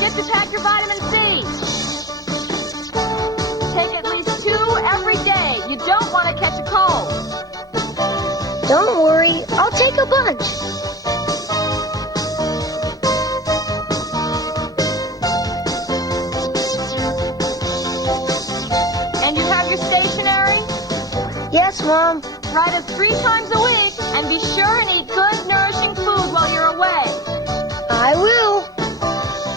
forget to pack your vitamin C. Take at least 2 every day. You don't want to catch a cold. Don't worry, I'll take a bunch. And you have your stationery? Yes, Mom. Write it 3 times a week, and be sure and eat good, nourishing food while you're away. I will.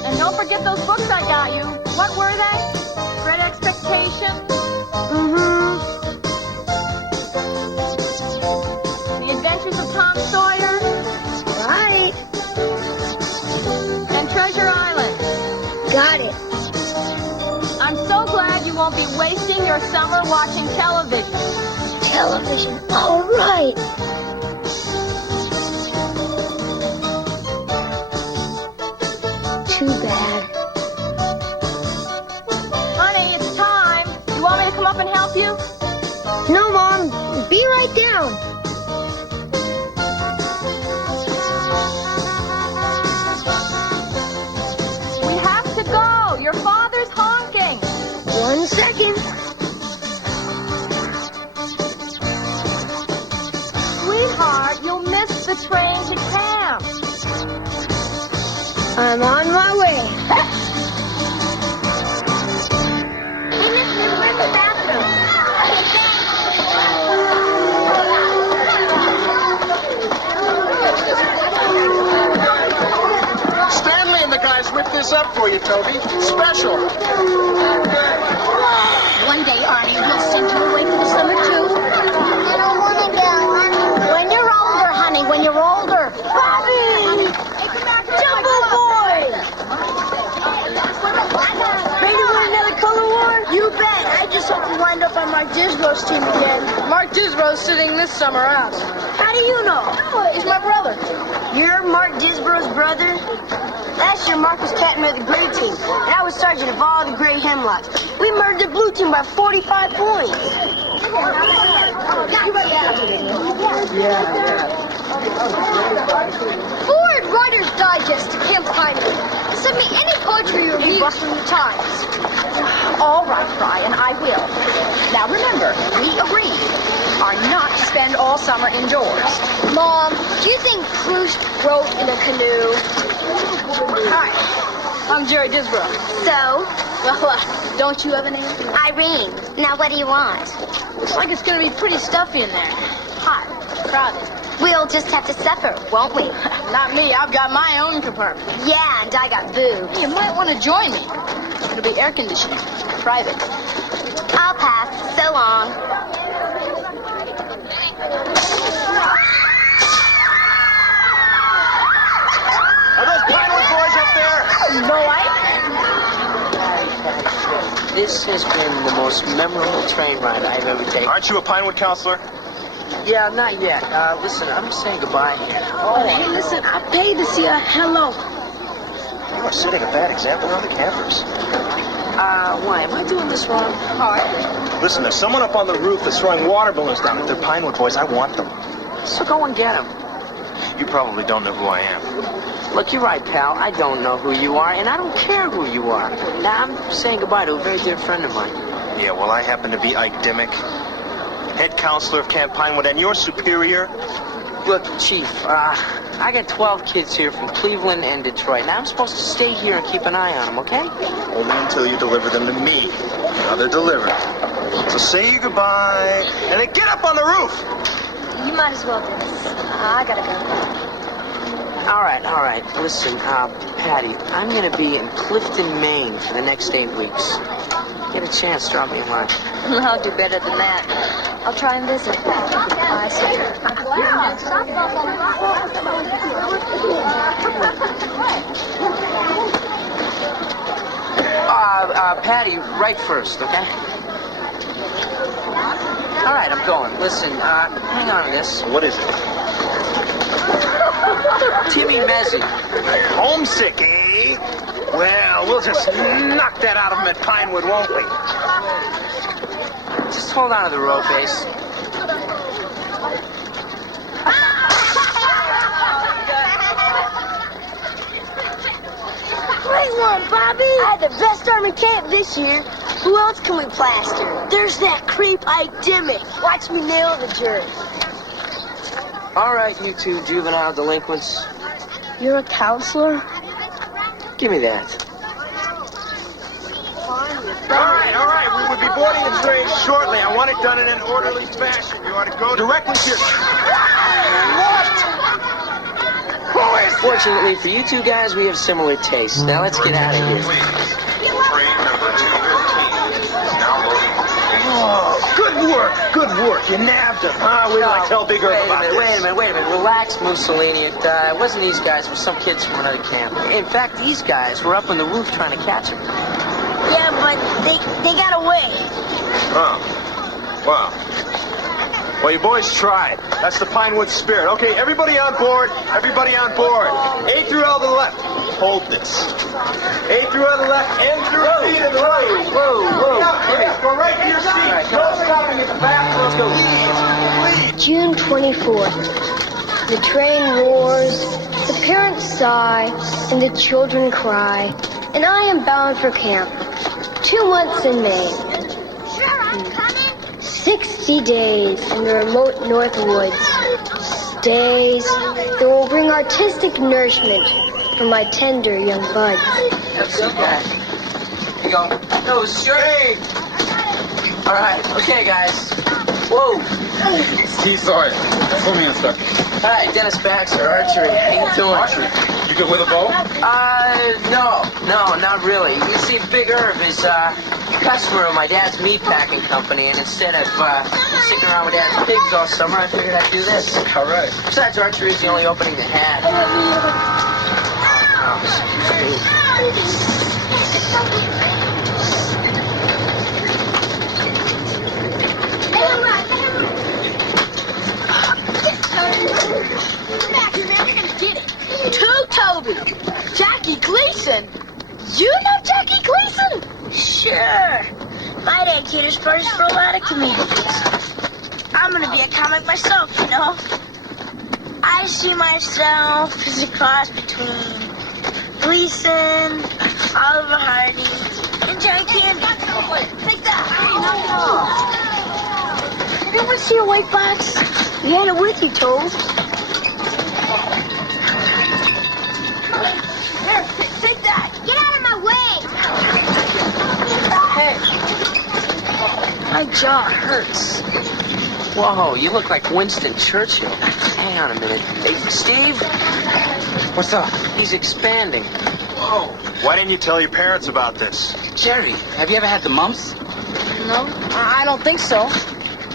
And don't forget those books I got you. What were they? Great Expectations? Mm-hmm. The Adventures of Tom Sawyer? Right. And Treasure Island? Got it. I'm so glad you won't be wasting your summer watching television. Television. All right. Too bad. Honey, it's time. You want me to come up and help you? No, Mom. Be right down. We have to go. Your father's honking. 1 second. Sweetheart, you'll miss the train to camp. I'm on my way. Hey, Nick, where's the bathroom? Stanley and the guys whipped this up for you, Toby. Special. One day, Arnie, we'll send you away for the summer, too. I don't want to go, honey. When you're older, honey, when you're older. Bobby! Jumbo Boy! Ready to win another color war? You bet. I just hope to wind up on Mark Disbrow's team again. Mark Disbrow's sitting this summer out. How do you know? He's my brother. You're Mark Disbrow's brother? Last year, Mark was captain of the gray team, and I was sergeant of all the gray hemlocks. We murdered the blue team by 45 points. Forward Writer's Digest to Camp Pinewood. Send me any poetry reviews from the Times. All right, Brian, I will. Now remember, we agreed are not to spend all summer indoors. Mom, do you think Proust wrote in a canoe? Hi, I'm Jerry Disbrow. So? Well, don't you have a name? Irene. Now, what do you want? Looks like it's going to be pretty stuffy in there. Hot, crowded. We'll just have to suffer, won't we? Not me, I've got my own compartment. Yeah, and I got boobs. You might want to join me. It'll be air conditioned, private. I'll pass. So long. Are those Pinewood boys up there? This has been the most memorable train ride I've ever taken. Aren't you a Pinewood counselor? Yeah, not yet. Listen, I'm saying goodbye here. Oh, hey, listen, I paid to see a hello. You are setting a bad example on the campers. Why? Am I doing this wrong? Listen, there's someone up on the roof that's throwing water balloons down. If they're Pinewood boys, I want them. So go and get him. You probably don't know who I am. Look, you're right, pal. I don't know who you are, and I don't care who you are. Now, I'm saying goodbye to a very dear friend of mine. Yeah, well, I happen to be Ike Dimmick, head counselor of Camp Pinewood, and your superior. Look, Chief, I got 12 kids here from Cleveland and Detroit. Now, I'm supposed to stay here and keep an eye on them, okay? Only until you deliver them to me. Now they're delivered. So say goodbye, and then get up on the roof! You might as well do this. I gotta go. All right. Listen, Patty, I'm going to be in Clifton, Maine for the next 8 weeks. Get a chance, drop me a line. I'll do better than that. I'll try and visit. I see. Patty, right first, okay? All right, I'm going. Listen, hang on to this. What is it? Timmy Mezzi. Homesick, eh? Well, we'll just knock that out of him at Pinewood, won't we? Just hold on to the rope, Ace. Where's on, Bobby. I had the best arm in camp this year. Who else can we plaster? There's that creep Ike Dimmick. Watch me nail the jerk. All right, you two juvenile delinquents. You're a counselor? Give me that. All right. We will be boarding the train shortly. I want it done in an orderly fashion. You ought to go directly to your... What? Who is... Fortunately for you two guys, we have similar tastes. Now let's get out of here. Train number 213 is now loading. Oh, good work. You nabbed him. Wait till I tell Big Herb about this. Wait a minute. Relax, Mussolini. It wasn't these guys. It was some kids from another camp. In fact, these guys were up on the roof trying to catch him. Yeah, but they got away. Oh, wow. Well, you boys tried. That's the Pinewood spirit. Okay, everybody on board. Everybody on board. A through L to the left. Hold this. A through L to the left. N through C to the right. Whoa. Go right to your seat. No stopping at the back. Let's go. Lead. June 24th. The train roars, the parents sigh, and the children cry, and I am bound for camp. 2 months in Maine. Sure, I'm coming. 60 days in the remote north woods. Days that will bring artistic nourishment for my tender young buds. That's okay. Here you go. No, straight. All right. Okay, guys. Whoa. Steve Sawyer, pull me in, sir. Hi, Dennis Baxter, archery. How you doing? Archery? You good with a bow? No, not really. You see, Big Herb is a customer of my dad's meat packing company, and instead of sticking around with Dad's pigs all summer, I figured I'd do this. All right. Besides, archery is the only opening they had. To Toby. Jackie Gleason. You know Jackie Gleason? Sure. My dad caters parties for a lot of comedians. I'm gonna be a comic myself, you know. I see myself as a cross between Gleason, Oliver Hardy, and John Candy. Take that. You ever see a white box? You had it with you, Toad. Here, take that. Get out of my way! Hey. My jaw hurts. Whoa, you look like Winston Churchill. Hang on a minute. Hey, Steve? What's up? He's expanding. Whoa. Why didn't you tell your parents about this? Jerry, have you ever had the mumps? No, I don't think so.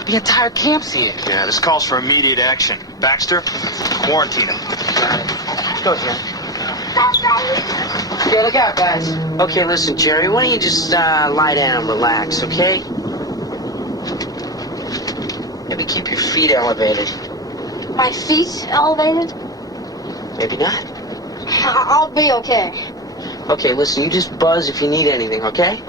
The entire camp's here. Yeah, this calls for immediate action. Baxter, quarantine him. Go, Jerry. Okay, look out, guys. Okay, listen, Jerry, why don't you just lie down and relax, okay? Maybe keep your feet elevated. My feet elevated? Maybe not. I'll be okay. Okay, listen, you just buzz if you need anything, okay?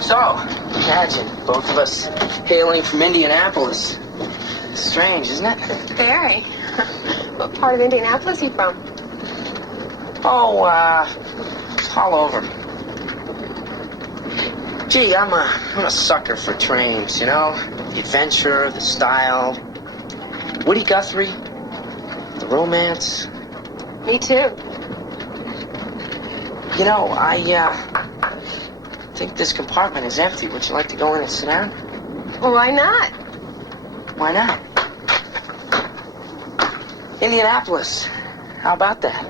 So, imagine both of us hailing from Indianapolis. Strange, isn't it? Very. What part of Indianapolis are you from? Oh, it's all over. Gee, I'm a sucker for trains, you know? The adventure, the style. Woody Guthrie, the romance. Me too. You know, I think this compartment is empty. Would you like to go in and sit down? Why not? Why not? Indianapolis. How about that?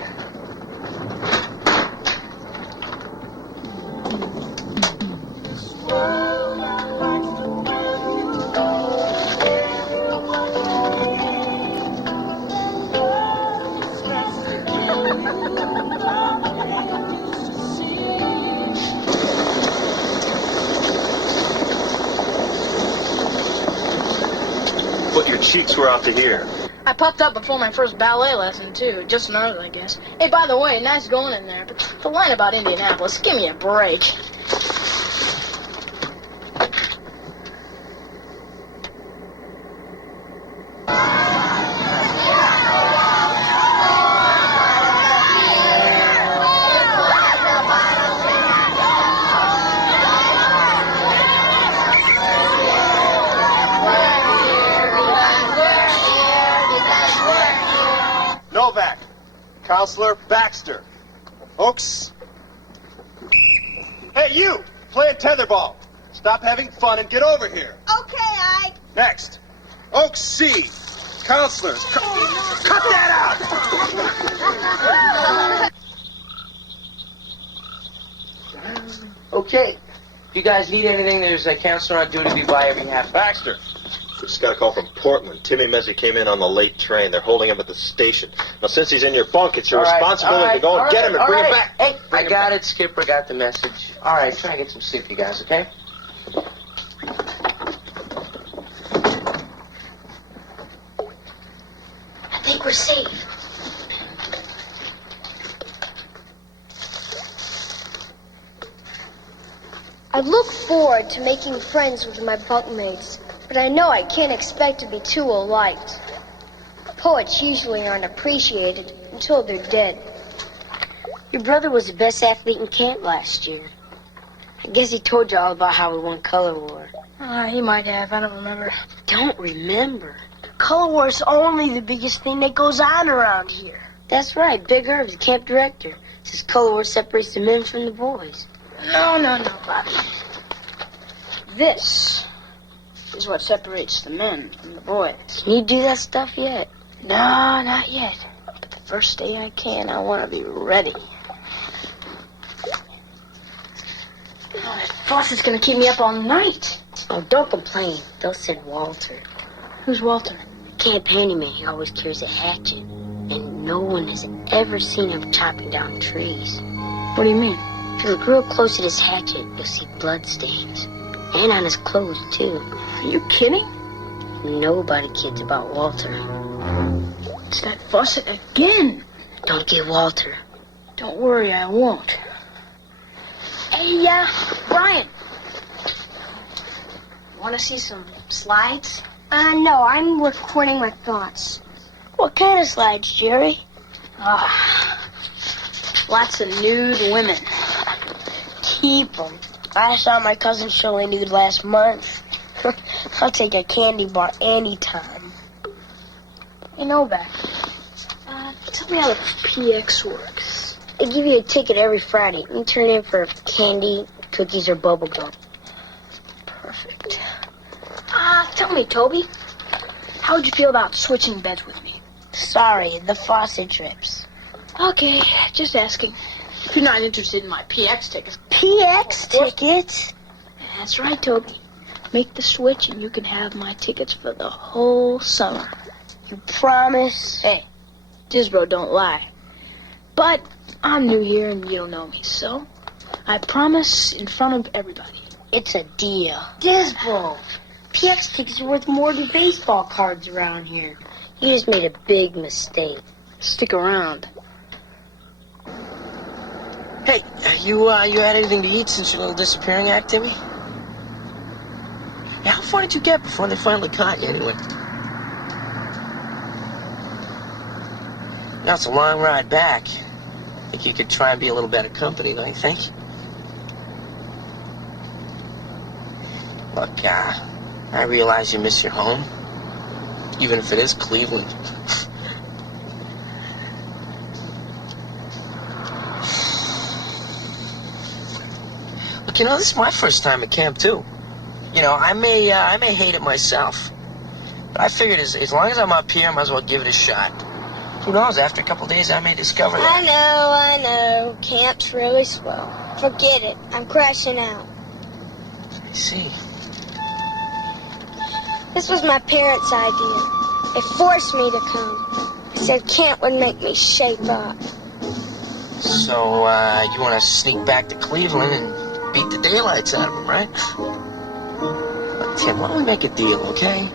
but your cheeks were out to here. I puffed up before my first ballet lesson, too. Just nerves, I guess. Hey, by the way, nice going in there. But the line about Indianapolis, give me a break. Novak. Counselor Baxter. Oaks. Hey, you! Playing tetherball. Stop having fun and get over here. Okay, Ike. Next. Oaks C. Counselors. Cut that out! Okay. If you guys need anything, there's a counselor on duty to be by every half. Baxter. We just got a call from Portland. Timmy Mezzi came in on the late train. They're holding him at the station. Now, since he's in your bunk, it's your responsibility to go and get him and bring him back. Hey, I got it, Skipper. Got the message. All right, try and get some sleep, you guys, okay? I think we're safe. I look forward to making friends with my bunkmates, but I know I can't expect to be too alike. Poets usually aren't appreciated until they're dead. Your brother was the best athlete in camp last year. I guess he told you all about how we won Color War. He might have. I don't remember. Don't remember. Color War's only the biggest thing that goes on around here. That's right. Big Herb's the camp director. Says Color War separates the men from the boys. No, Bobby. This is what separates the men from the boys. Can you do that stuff yet? No, not yet. But the first day I can, I want to be ready. Oh, that faucet's going to keep me up all night. Oh, don't complain. They'll send Walter. Who's Walter? Camp handyman. He always carries a hatchet. And no one has ever seen him chopping down trees. What do you mean? If you look real close at his hatchet, you'll see blood stains. And on his clothes, too. Are you kidding? Nobody kids about Walter. It's that faucet again. Don't get Walter. Don't worry, I won't. Hey, Brian. Want to see some slides? No, I'm recording my thoughts. What kind of slides, Jerry? Lots of nude women. Keep them. I saw my cousin Shirley nude last month. I'll take a candy bar anytime. Hey, Novak. Tell me how the PX works. They give you a ticket every Friday. You turn in for candy, cookies, or bubble gum. Perfect. Tell me, Toby. How would you feel about switching beds with me? Sorry, the faucet drips. Okay, just asking. If you're not interested in my PX tickets. PX tickets? That's right, Toby. Make the switch and you can have my tickets for the whole summer. You promise? Hey, Disbro don't lie. But I'm new here and you don't know me, so I promise in front of everybody. It's a deal. Disbro! PX tickets are worth more than baseball cards around here. You just made a big mistake. Stick around. Hey, you had anything to eat since your little disappearing act, Timmy? Yeah, how far did you get before they finally caught you, anyway? Now it's a long ride back. I think you could try and be a little better company, don't you think? Look, I realize you miss your home, even if it is Cleveland. Look, you know, this is my first time at camp, too. You know, I may hate it myself. But I figured as long as I'm up here, I might as well give it a shot. Who knows, after a couple days, I may discover that. I know. Camp's really slow. Forget it. I'm crashing out. I see. This was my parents' idea. They forced me to come. They said camp would make me shape up. So, you want to sneak back to Cleveland and beat the daylights out of them, right? Look, Tim, why don't we make a deal, okay?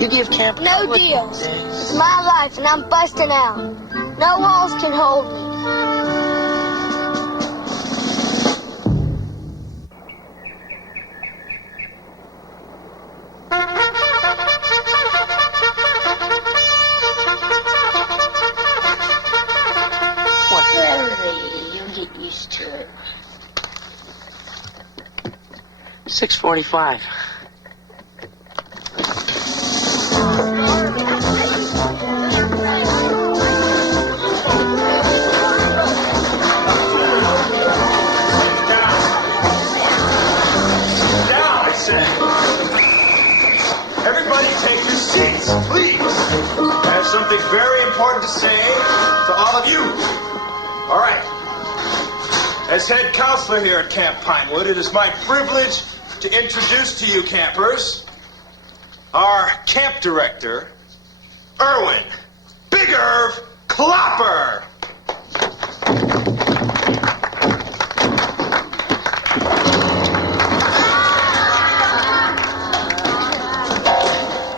You give Camp No Pinewood deals. days. It's my life, and I'm busting out. No walls can hold me. You'll get used to it. 6:45. Down, I said. Everybody take your seats, please. I have something very important to say to all of you. All right. As head counselor here at Camp Pinewood, it is my privilege to introduce to you campers our camp director, Irwin Big Irv Clopper.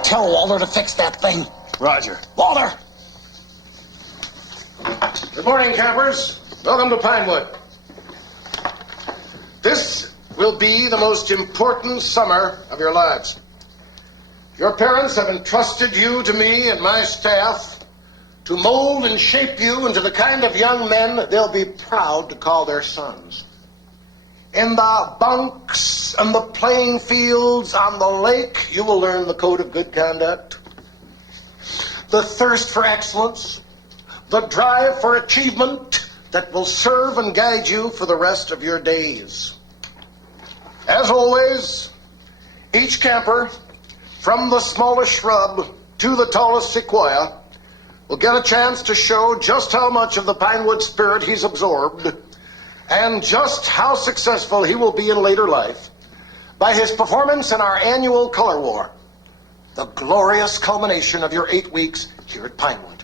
Tell Walter to fix that thing. Roger. Walter! Good morning, campers. Welcome to Pinewood. This will be the most important summer of your lives. Your parents have entrusted you to me and my staff to mold and shape you into the kind of young men they'll be proud to call their sons. In the bunks and the playing fields on the lake, you will learn the code of good conduct, the thirst for excellence, the drive for achievement that will serve and guide you for the rest of your days. As always, each camper, from the smallest shrub to the tallest sequoia, will get a chance to show just how much of the Pinewood spirit he's absorbed and just how successful he will be in later life by his performance in our annual Color War, the glorious culmination of your 8 weeks here at Pinewood.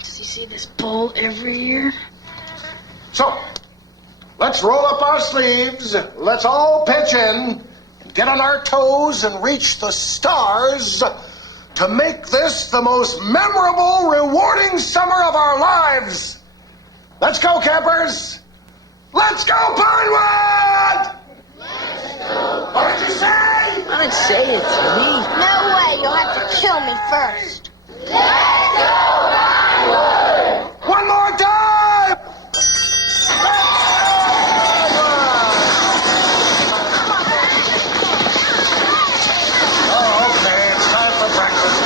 Does he see this bull every year? So, let's roll up our sleeves, let's all pitch in, get on our toes and reach the stars to make this the most memorable, rewarding summer of our lives. Let's go, campers! Let's go, Pinewood! Let's go! What did you say? I didn't say it, Timmy. No way, you'll have to kill me first. One more time! Oh, okay, it's time for breakfast.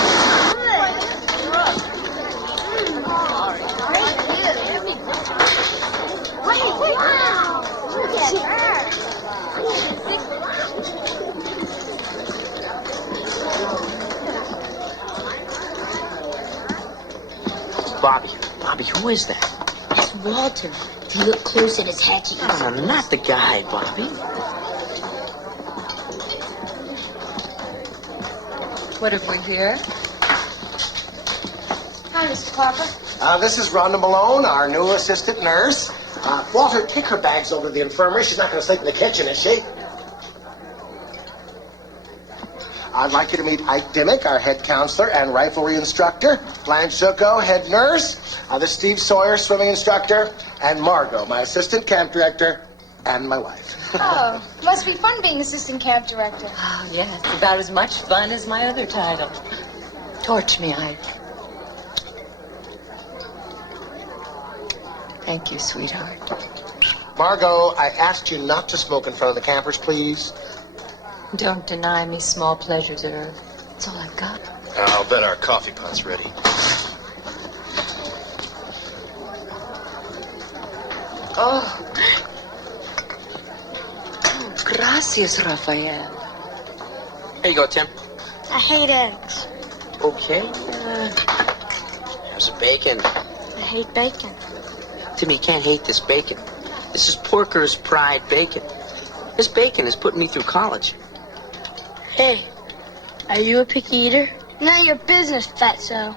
Bobby, who is that? That's Walter. If you look close at his hatchet, you No, not the guy, Bobby. What have we here? Hi, Mr. Clopper. This is Rhonda Malone, our new assistant nurse. Walter, take her bags over to the infirmary. She's not going to sleep in the kitchen, is she? I'd like you to meet Ike Dimmick, our head counselor and riflery instructor, Blanche Zucco, head nurse, this is Steve Sawyer, swimming instructor, and Margot, my assistant camp director, and my wife. Oh, must be fun being assistant camp director. Oh, yes, about as much fun as my other title. Torch me, Ike. Thank you, sweetheart. Margot, I asked you not to smoke in front of the campers, please. Don't deny me small pleasures, Irv. That's all I've got. I'll bet our coffee pot's ready. Oh. Gracias, Rafael. Here you go, Tim. I hate eggs. Okay. Here's some bacon. I hate bacon. Timmy, you can't hate this bacon. This is Porker's Pride bacon. This bacon is putting me through college. Hey, are you a picky eater? None of your business, fatso.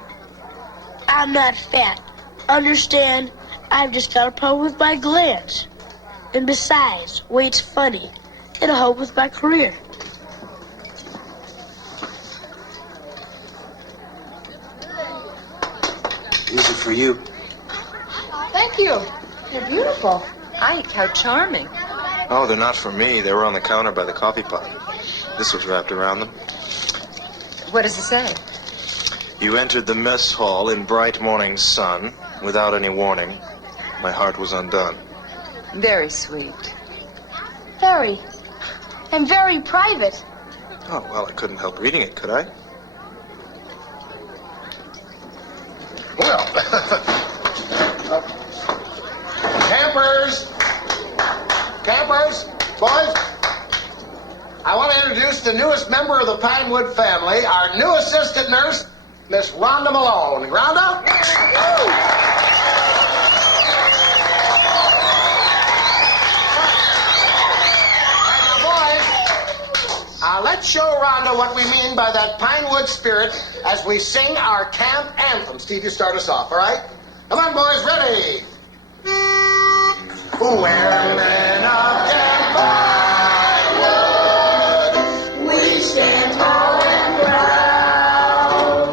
I'm not fat. Understand? I've just got a problem with my glands. And besides, weight's funny. It'll help with my career. These are for you. Thank you. They're beautiful. Ike, how charming. Oh, they're not for me. They were on the counter by the coffee pot. This was wrapped around them. What does it say? You entered the mess hall in bright morning sun without any warning. My heart was undone. Very sweet. Very. And very private. Oh, well, I couldn't help reading it, could I? Well, campers, boys, I want to introduce the newest member of the Pinewood family, our new assistant nurse, Miss Rhonda Malone. Rhonda? Let's show Rhonda what we mean by that Pinewood spirit as we sing our camp anthem. Steve, you start us off, all right? Come on, boys, ready? We're men of Camp Pinewood. We stand tall and proud.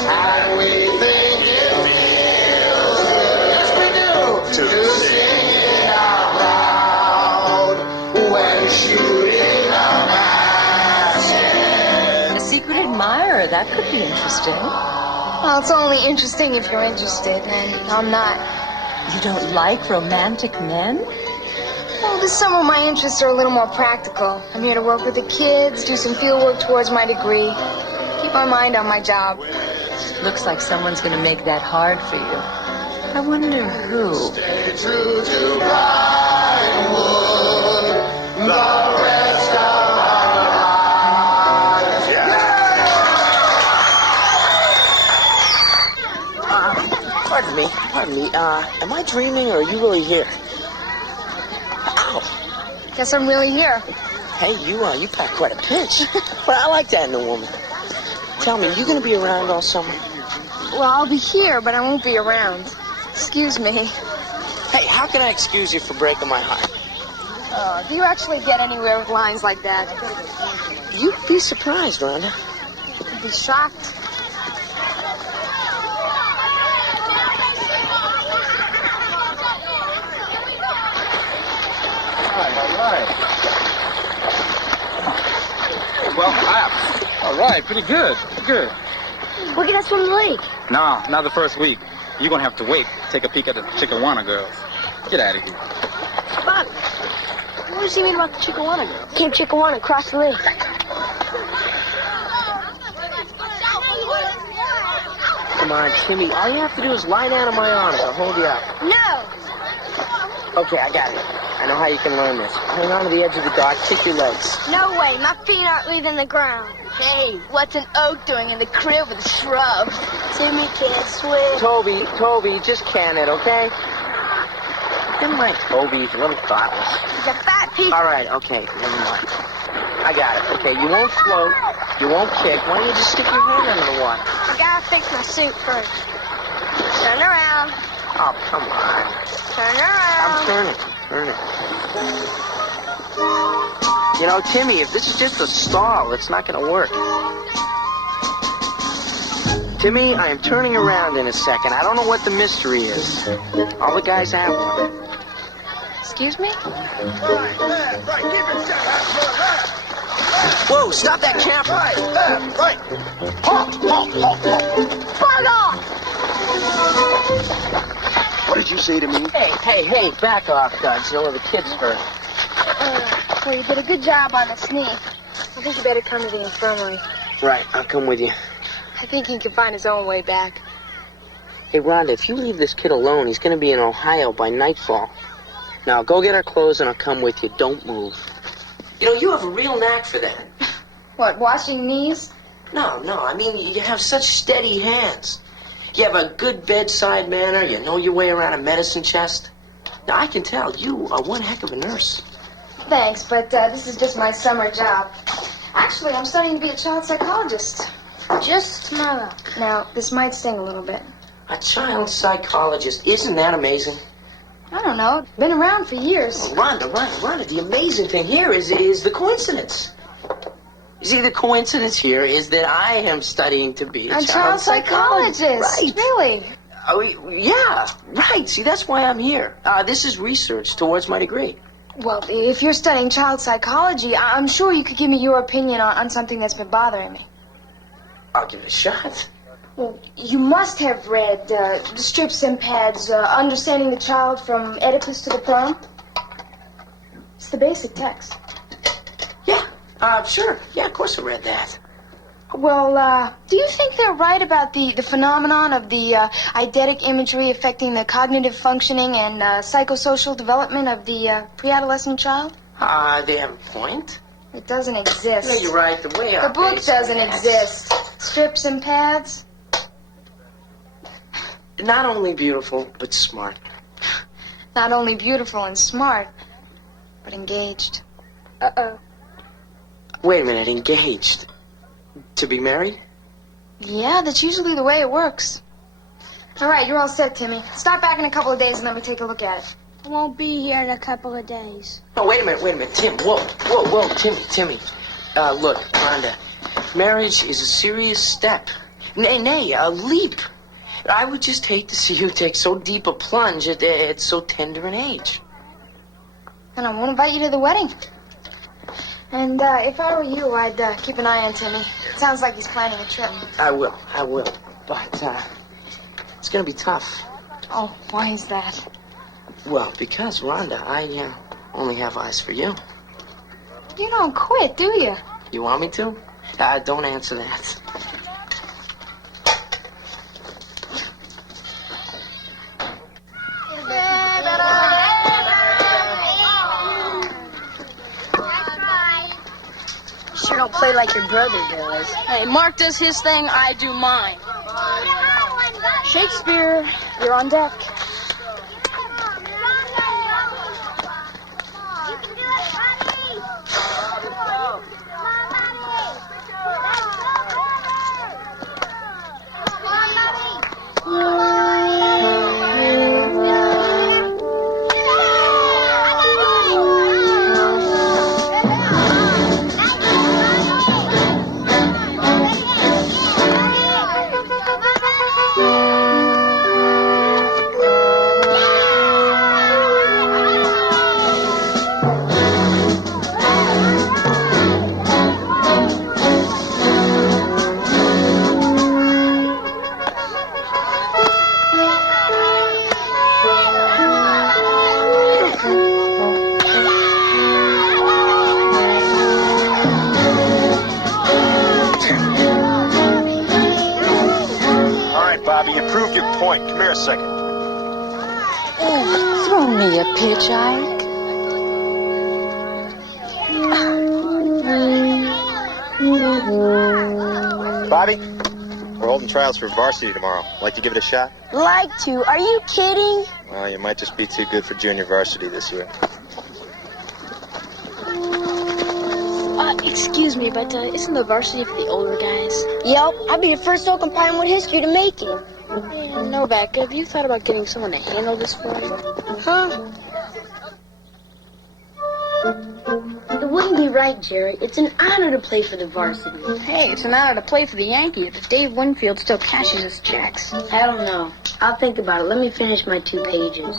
And we think it feels good. Yes, we do. To sing it out loud when shooting a A secret admirer. That could be interesting. Well, it's only interesting if you're interested, and I'm not. You don't like romantic men? Well, this summer my interests are a little more practical. I'm here to work with the kids, do some field work towards my degree, keep my mind on my job. Looks like someone's going to make that hard for you. I wonder who. Stay true to Pinewood, the rest of our lives. Pardon me. Am I dreaming or are you really here? Ow. Guess I'm really here. Hey, you pack quite a pinch. But I like that in a woman. Tell me, are you going to be around all summer? Well, I'll be here, but I won't be around. Excuse me. Hey, how can I excuse you for breaking my heart? Do you actually get anywhere with lines like that? You'd be surprised, Rhonda. I'd be shocked. Well, all right, pretty good. Good. We're gonna swim the lake. No, not the first week. You're gonna have to wait. Take a peek at the Chickawana girls. Get out of here. Bob, what does he mean about the Chickawana girl? Camp Chickawana, across the lake. Come on, Timmy. All you have to do is lie down in my arms. I'll hold you up. No! Okay, I got it. I know how you can learn this. Hang on to the edge of the dock, kick your legs. No way, my feet aren't leaving the ground. Hey, what's an oak doing in the crib with a shrub? Timmy can't swim. Toby, just can it, okay? Never mind, Toby. He's a little thoughtless. He's a fat piece. All right, okay, never mind. I got it. Okay, you won't float. You won't kick. Why don't you just stick your hand under the water? I gotta fix my suit first. Turn around. Oh, come on. Turn around. I'm turning. You know, Timmy, if this is just a stall, it's not going to work. Timmy, I am turning around in a second. I don't know what the mystery is. All the guys have one. Excuse me? Whoa, stop that camper! Right. Halt. Bug off! What did you say to me? Hey, back off, Doug. You'll have the kids first. Well, you did a good job on the sneak. I think you better come to the infirmary. Right, I'll come with you. I think he can find his own way back. Hey, Rhonda, if you leave this kid alone, he's going to be in Ohio by nightfall. Now, go get our clothes and I'll come with you. Don't move. You know, you have a real knack for that. What, washing knees? No, I mean, you have such steady hands. You have a good bedside manner. You know your way around a medicine chest. Now, I can tell you are one heck of a nurse. Thanks, but this is just my summer job. Actually, I'm studying to be a child psychologist. Just my luck. Now, this might sting a little bit. A child psychologist. Isn't that amazing? I don't know. Been around for years. Oh, Rhonda, the amazing thing here is the coincidence. You see, the coincidence here is that I am studying to be a child psychologist. Right. Really? Oh, yeah, right. See, that's why I'm here. This is research towards my degree. Well, if you're studying child psychology, I'm sure you could give me your opinion on something that's been bothering me. I'll give it a shot. Well, you must have read Strips and Pads, Understanding the Child from Oedipus to the Prom. It's the basic text. Yeah, sure. Yeah, of course I read that. Well, do you think they're right about the phenomenon of the eidetic imagery affecting the cognitive functioning and psychosocial development of the pre-adolescent child? They have a point. It doesn't exist. No, you're right. The way The book doesn't exist. Strips and Pads? Not only beautiful, but smart. Not only beautiful and smart, but engaged. Uh-oh. Wait a minute, engaged? To be married? Yeah, that's usually the way it works. All right, you're all set, Timmy. Stop back in a couple of days and let me take a look at it. I won't be here in a couple of days. No, wait a minute, Tim. Whoa, Timmy. Look, Rhonda, marriage is a serious step. Nay, a leap. I would just hate to see you take so deep a plunge at so tender an age. And I won't invite you to the wedding. And if I were you, I'd keep an eye on Timmy. It sounds like he's planning a trip. I will. But, it's gonna be tough. Oh, why is that? Well, because, Rhonda, I only have eyes for you. You don't quit, do you? You want me to? Don't answer that. Sure don't play like your brother does. Hey, Mark does his thing, I do mine. Shakespeare, you're on deck. Bobby, you proved your point. Come here a second. Oh, throw me a pitch, Ike. Bobby, we're holding trials for varsity tomorrow. Like to give it a shot? Like to? Are you kidding? Well, you might just be too good for junior varsity this year. Excuse me, but isn't the varsity for the older guys? Yep, I'd be the first Oakham Pine with history to make it. Man, Novak, have you thought about getting someone to handle this for you? Huh? It wouldn't be right, Jerry. It's an honor to play for the varsity. Hey, it's an honor to play for the Yankees, but Dave Winfield still cashes his checks. I don't know. I'll think about it. Let me finish my 2 pages.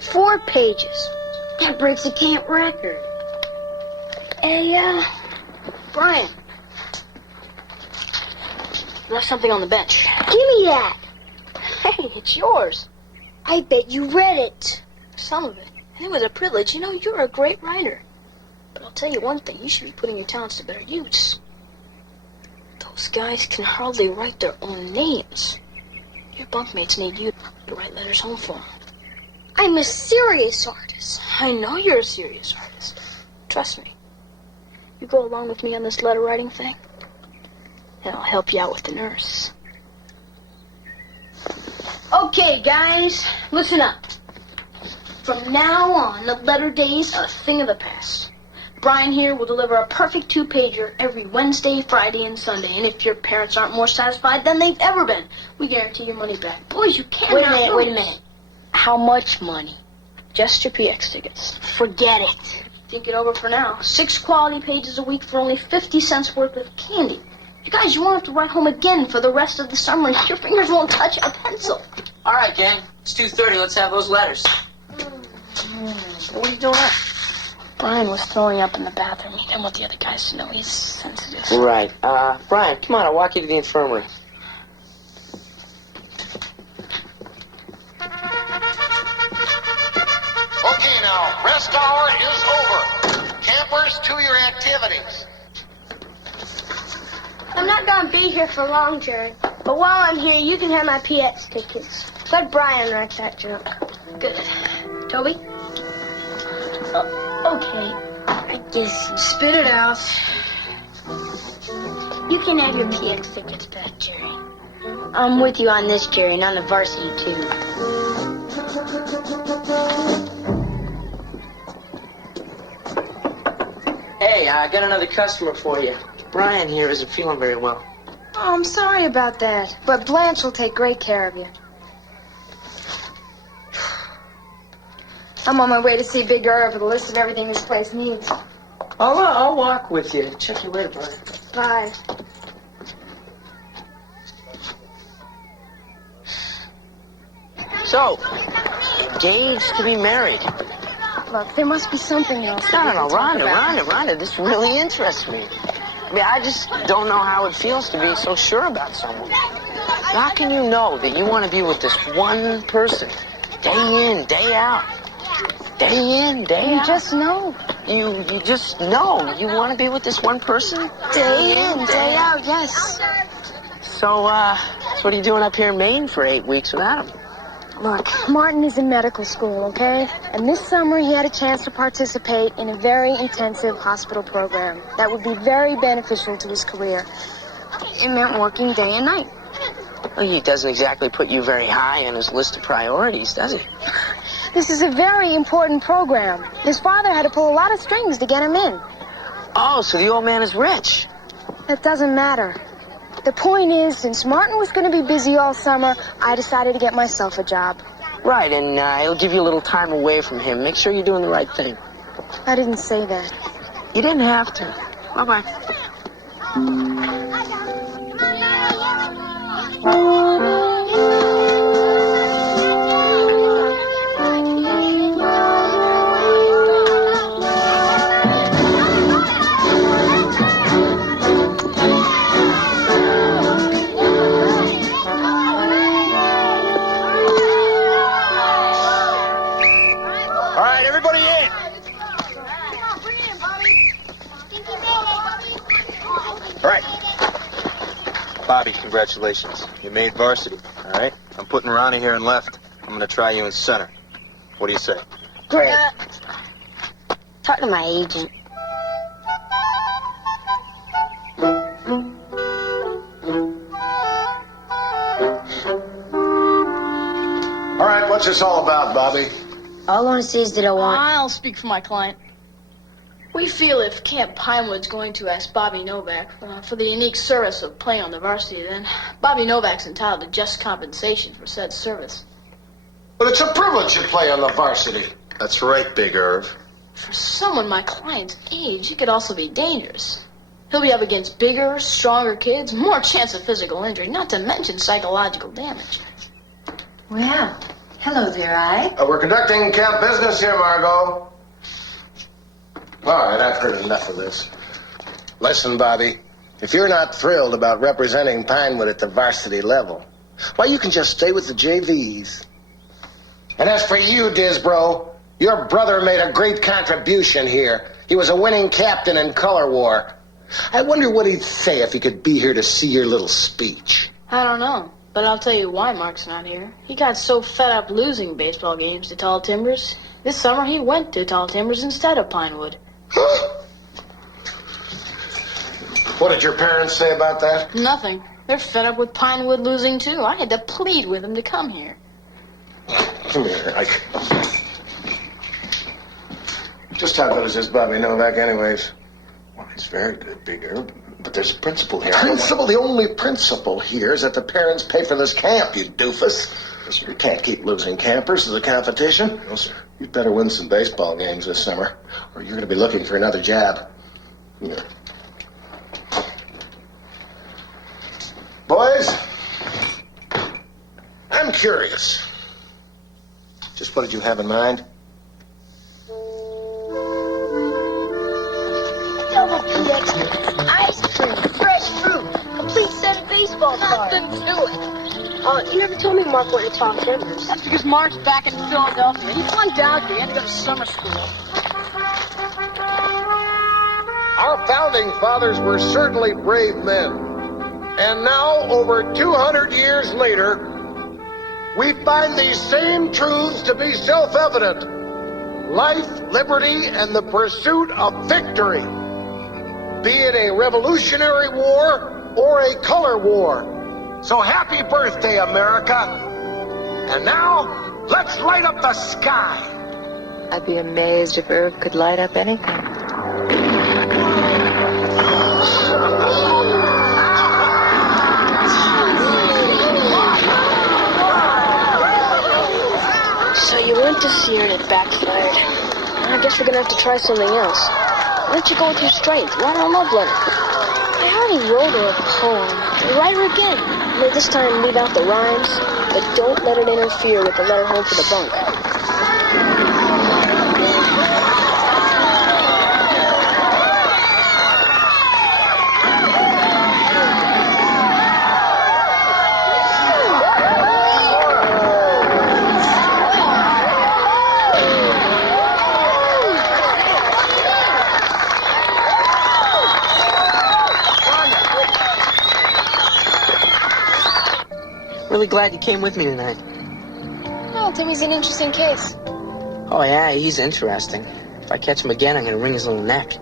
4 pages. That breaks a camp record. Hey, Brian. You left something on the bench. Give me that. Hey, it's yours. I bet you read it. Some of it. And it was a privilege. You know, you're a great writer. But I'll tell you one thing. You should be putting your talents to better use. Those guys can hardly write their own names. Your bunkmates need you to write letters home for them. I'm a serious artist. I know you're a serious artist. Trust me. You go along with me on this letter writing thing, and I'll help you out with the nurse. Okay, guys, listen up. From now on, the letter days are a thing of the past. Brian here will deliver a perfect 2-pager every Wednesday, Friday, and Sunday. And if your parents aren't more satisfied than they've ever been, we guarantee your money back. Boys, you can't. Wait a minute. How much money? Just your PX tickets. Forget it. Think it over for now. 6 quality pages a week for only 50 cents worth of candy. You guys, you won't have to write home again for the rest of the summer. Your fingers won't touch a pencil. All right, gang. It's 2:30. Let's have those letters. What are you doing up? Brian was throwing up in the bathroom. He didn't want the other guys to know he's sensitive. Right. Brian, come on. I'll walk you to the infirmary. Okay, now, rest hour is over. Campers, to your activities. I'm not gonna be here for long, Jerry. But while I'm here, you can have my PX tickets. Let Brian write that joke. Good. Toby? Okay. I guess you... Spit it out. You can have your PX tickets back, Jerry. I'm with you on this, Jerry, and on the varsity, too. Hey, I got another customer for you. Brian here isn't feeling very well. Oh, I'm sorry about that. But Blanche will take great care of you. I'm on my way to see Big Irv with a list of everything this place needs. I'll walk with you. Check you later, Brian. Bye. So, engaged to be married. Look, there must be something else. No, Rhonda, this really interests me. I mean, I just don't know how it feels to be so sure about someone. How can you know that you want to be with this one person, day in, day out? Day in, day out? You just know. You just know you want to be with this one person? Day in, day out, yes. So what are you doing up here in Maine for 8 weeks without him? Look, Martin is in medical school, okay? And this summer he had a chance to participate in a very intensive hospital program that would be very beneficial to his career. It meant working day and night. Well, he doesn't exactly put you very high on his list of priorities, does he? This is a very important program. His father had to pull a lot of strings to get him in. Oh, so the old man is rich. That doesn't matter. The point is, since Martin was going to be busy all summer, I decided to get myself a job. Right, and it'll give you a little time away from him. Make sure you're doing the right thing. I didn't say that. You didn't have to. Bye-bye. Bobby, congratulations. You made varsity, all right? I'm putting Ronnie here in left. I'm going to try you in center. What do you say? Great. Talk to my agent. All right, what's this all about, Bobby? All I want to say is that I want... I'll speak for my client. We feel if Camp Pinewood's going to ask Bobby Novak for the unique service of playing on the varsity, then Bobby Novak's entitled to just compensation for said service. But it's a privilege to play on the varsity. That's right, Big Irv. For someone my client's age, it could also be dangerous. He'll be up against bigger, stronger kids, more chance of physical injury, not to mention psychological damage. Well, hello there, Ike. We're conducting camp business here, Margot. All right, I've heard enough of this. Listen, Bobby, if you're not thrilled about representing Pinewood at the varsity level, why, you can just stay with the JVs. And as for you, Disbro, your brother made a great contribution here. He was a winning captain in color war. I wonder what he'd say if he could be here to see your little speech. I don't know, but I'll tell you why Mark's not here. He got so fed up losing baseball games to Tall Timbers. This summer he went to Tall Timbers instead of Pinewood. What did your parents say about that? Nothing. They're fed up with Pinewood losing, too. I had to plead with him to come here. Come here, Ike. Just how good is this Bobby Novak, anyways? Well, he's very good, Big Irv, but there's a principle here. Principle? The only principle here is that the parents pay for this camp, you doofus. You can't keep losing campers as a competition. No, sir. You'd better win some baseball games this summer, or you're going to be looking for another job. Here. Boys, I'm curious. Just what did you have in mind? Double PX, ice cream, fresh fruit, complete set of baseball cards. Nothing to it. You never told me Mark went to Tom Denver's. That's because Mark's back in Philadelphia. He flunked out there. He had to go to summer school. Our founding fathers were certainly brave men. And now, over 200 years later, we find these same truths to be self-evident. Life, liberty, and the pursuit of victory. Be it a revolutionary war or a color war. So happy birthday, America. And now, let's light up the sky. I'd be amazed if Earth could light up anything. So you went to see her and it backfired. I guess we're gonna have to try something else. Why don't you go with your strength? Write her a love letter. I already wrote her a poem. Write her again. Only this time leave out the rhymes, but don't let it interfere with the letter home to the bunk. Really glad you came with me tonight. Oh, Timmy's an interesting case. Oh, yeah, he's interesting. If I catch him again, I'm gonna wring his little neck.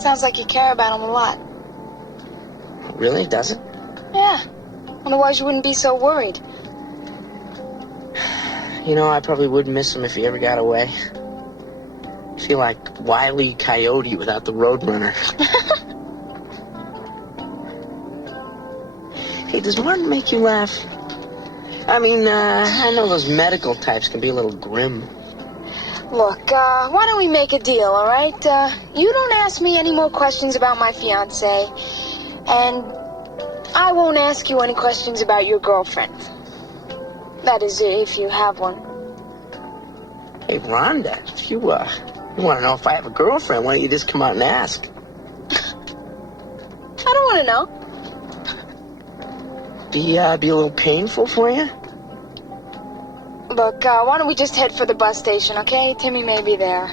Sounds like you care about him a lot. Really? Does it? Yeah. Otherwise you wouldn't be so worried. You know, I probably would miss him if he ever got away. I feel like Wile E. Coyote without the Roadrunner. Hey, does Martin make you laugh? I mean, I know those medical types can be a little grim. Look, why don't we make a deal, all right? You don't ask me any more questions about my fiancé, and I won't ask you any questions about your girlfriend. That is, if you have one. Hey, Rhonda, if you want to know if I have a girlfriend, why don't you just come out and ask? I don't want to know. Be a little painful for you? Look, why don't we just head for the bus station, okay? Timmy may be there.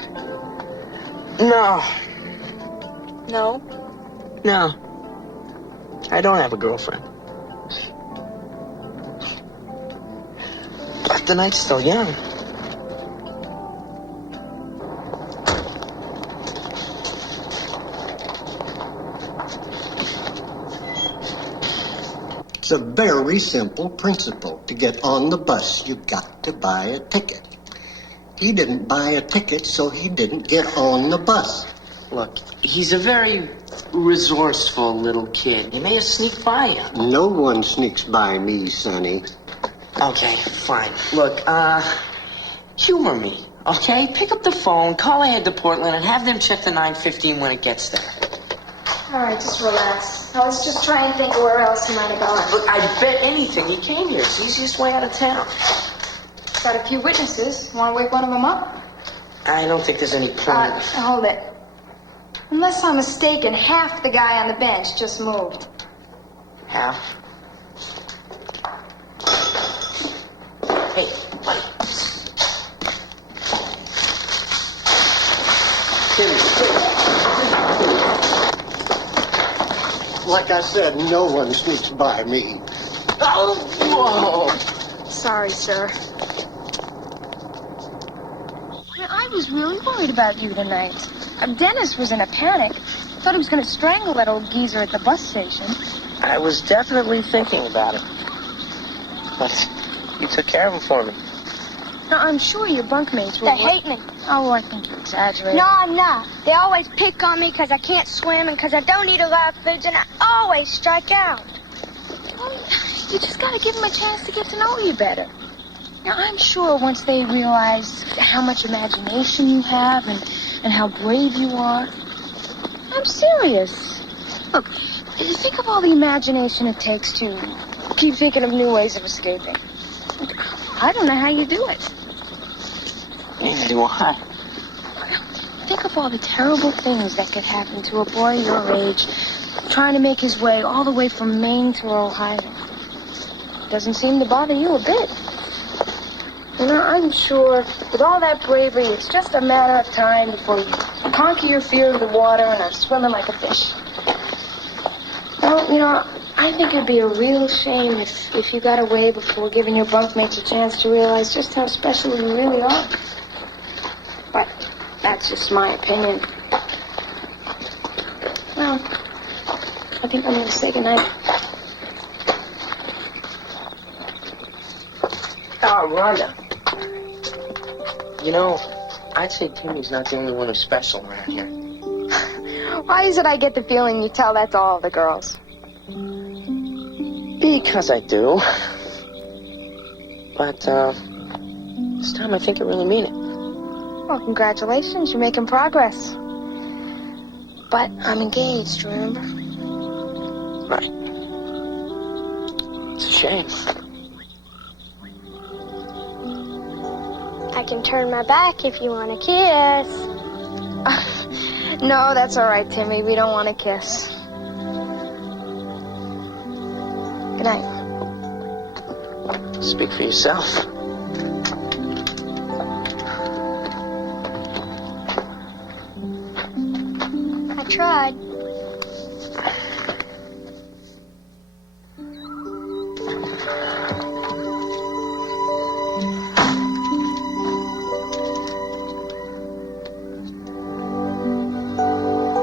No. No? No. I don't have a girlfriend. But the night's still young. It's a very simple principle. To get on the bus, you got to buy a ticket. He didn't buy a ticket, so he didn't get on the bus. Look, he's a very resourceful little kid. He may have sneaked by you. No one sneaks by me, Sonny. Okay, fine. Look, humor me, okay? Pick up the phone, call ahead to Portland, and have them check the 915 when it gets there. All right, just relax. Now let's just try and think of where else he might have gone. Look, I bet anything he came here. It's the easiest way out of town. Got a few witnesses. Want to wake one of them up? I don't think there's any point. Hold it. Unless I'm mistaken, half the guy on the bench just moved. Half? Hey, buddy. Like I said, no one sneaks by me. Oh, whoa. Sorry, sir. I was really worried about you tonight. Dennis was in a panic. Thought he was going to strangle that old geezer at the bus station. I was definitely thinking about it. But you took care of him for me. Now, I'm sure your bunkmates will... They hate me. Oh, I think you're exaggerating. No, I'm not. They always pick on me because I can't swim and because I don't eat a lot of foods, and I always strike out. Well, you just got to give them a chance to get to know you better. Now, I'm sure once they realize how much imagination you have and how brave you are... I'm serious. Look, think of all the imagination it takes to keep thinking of new ways of escaping. I don't know how you do it. Neither do I. Think of all the terrible things that could happen to a boy your age trying to make his way all the way from Maine to Ohio. Doesn't seem to bother you a bit. You know, I'm sure with all that bravery, it's just a matter of time before you conquer your fear of the water and are swimming like a fish. Well, you know, I think it'd be a real shame if you got away before giving your bunkmates a chance to realize just how special you really are. But that's just my opinion. Well, I think I'm going to say goodnight. Oh, Rhonda. You know, I'd say Timmy's not the only one who's special around here. Why is it I get the feeling you tell that to all the girls? Because I do. But, this time I think I really mean it. Well, congratulations, you're making progress. But I'm engaged, remember? Right. It's a shame. I can turn my back if you want to kiss. No, that's all right, Timmy. We don't want to kiss. Good night. Speak for yourself. I tried.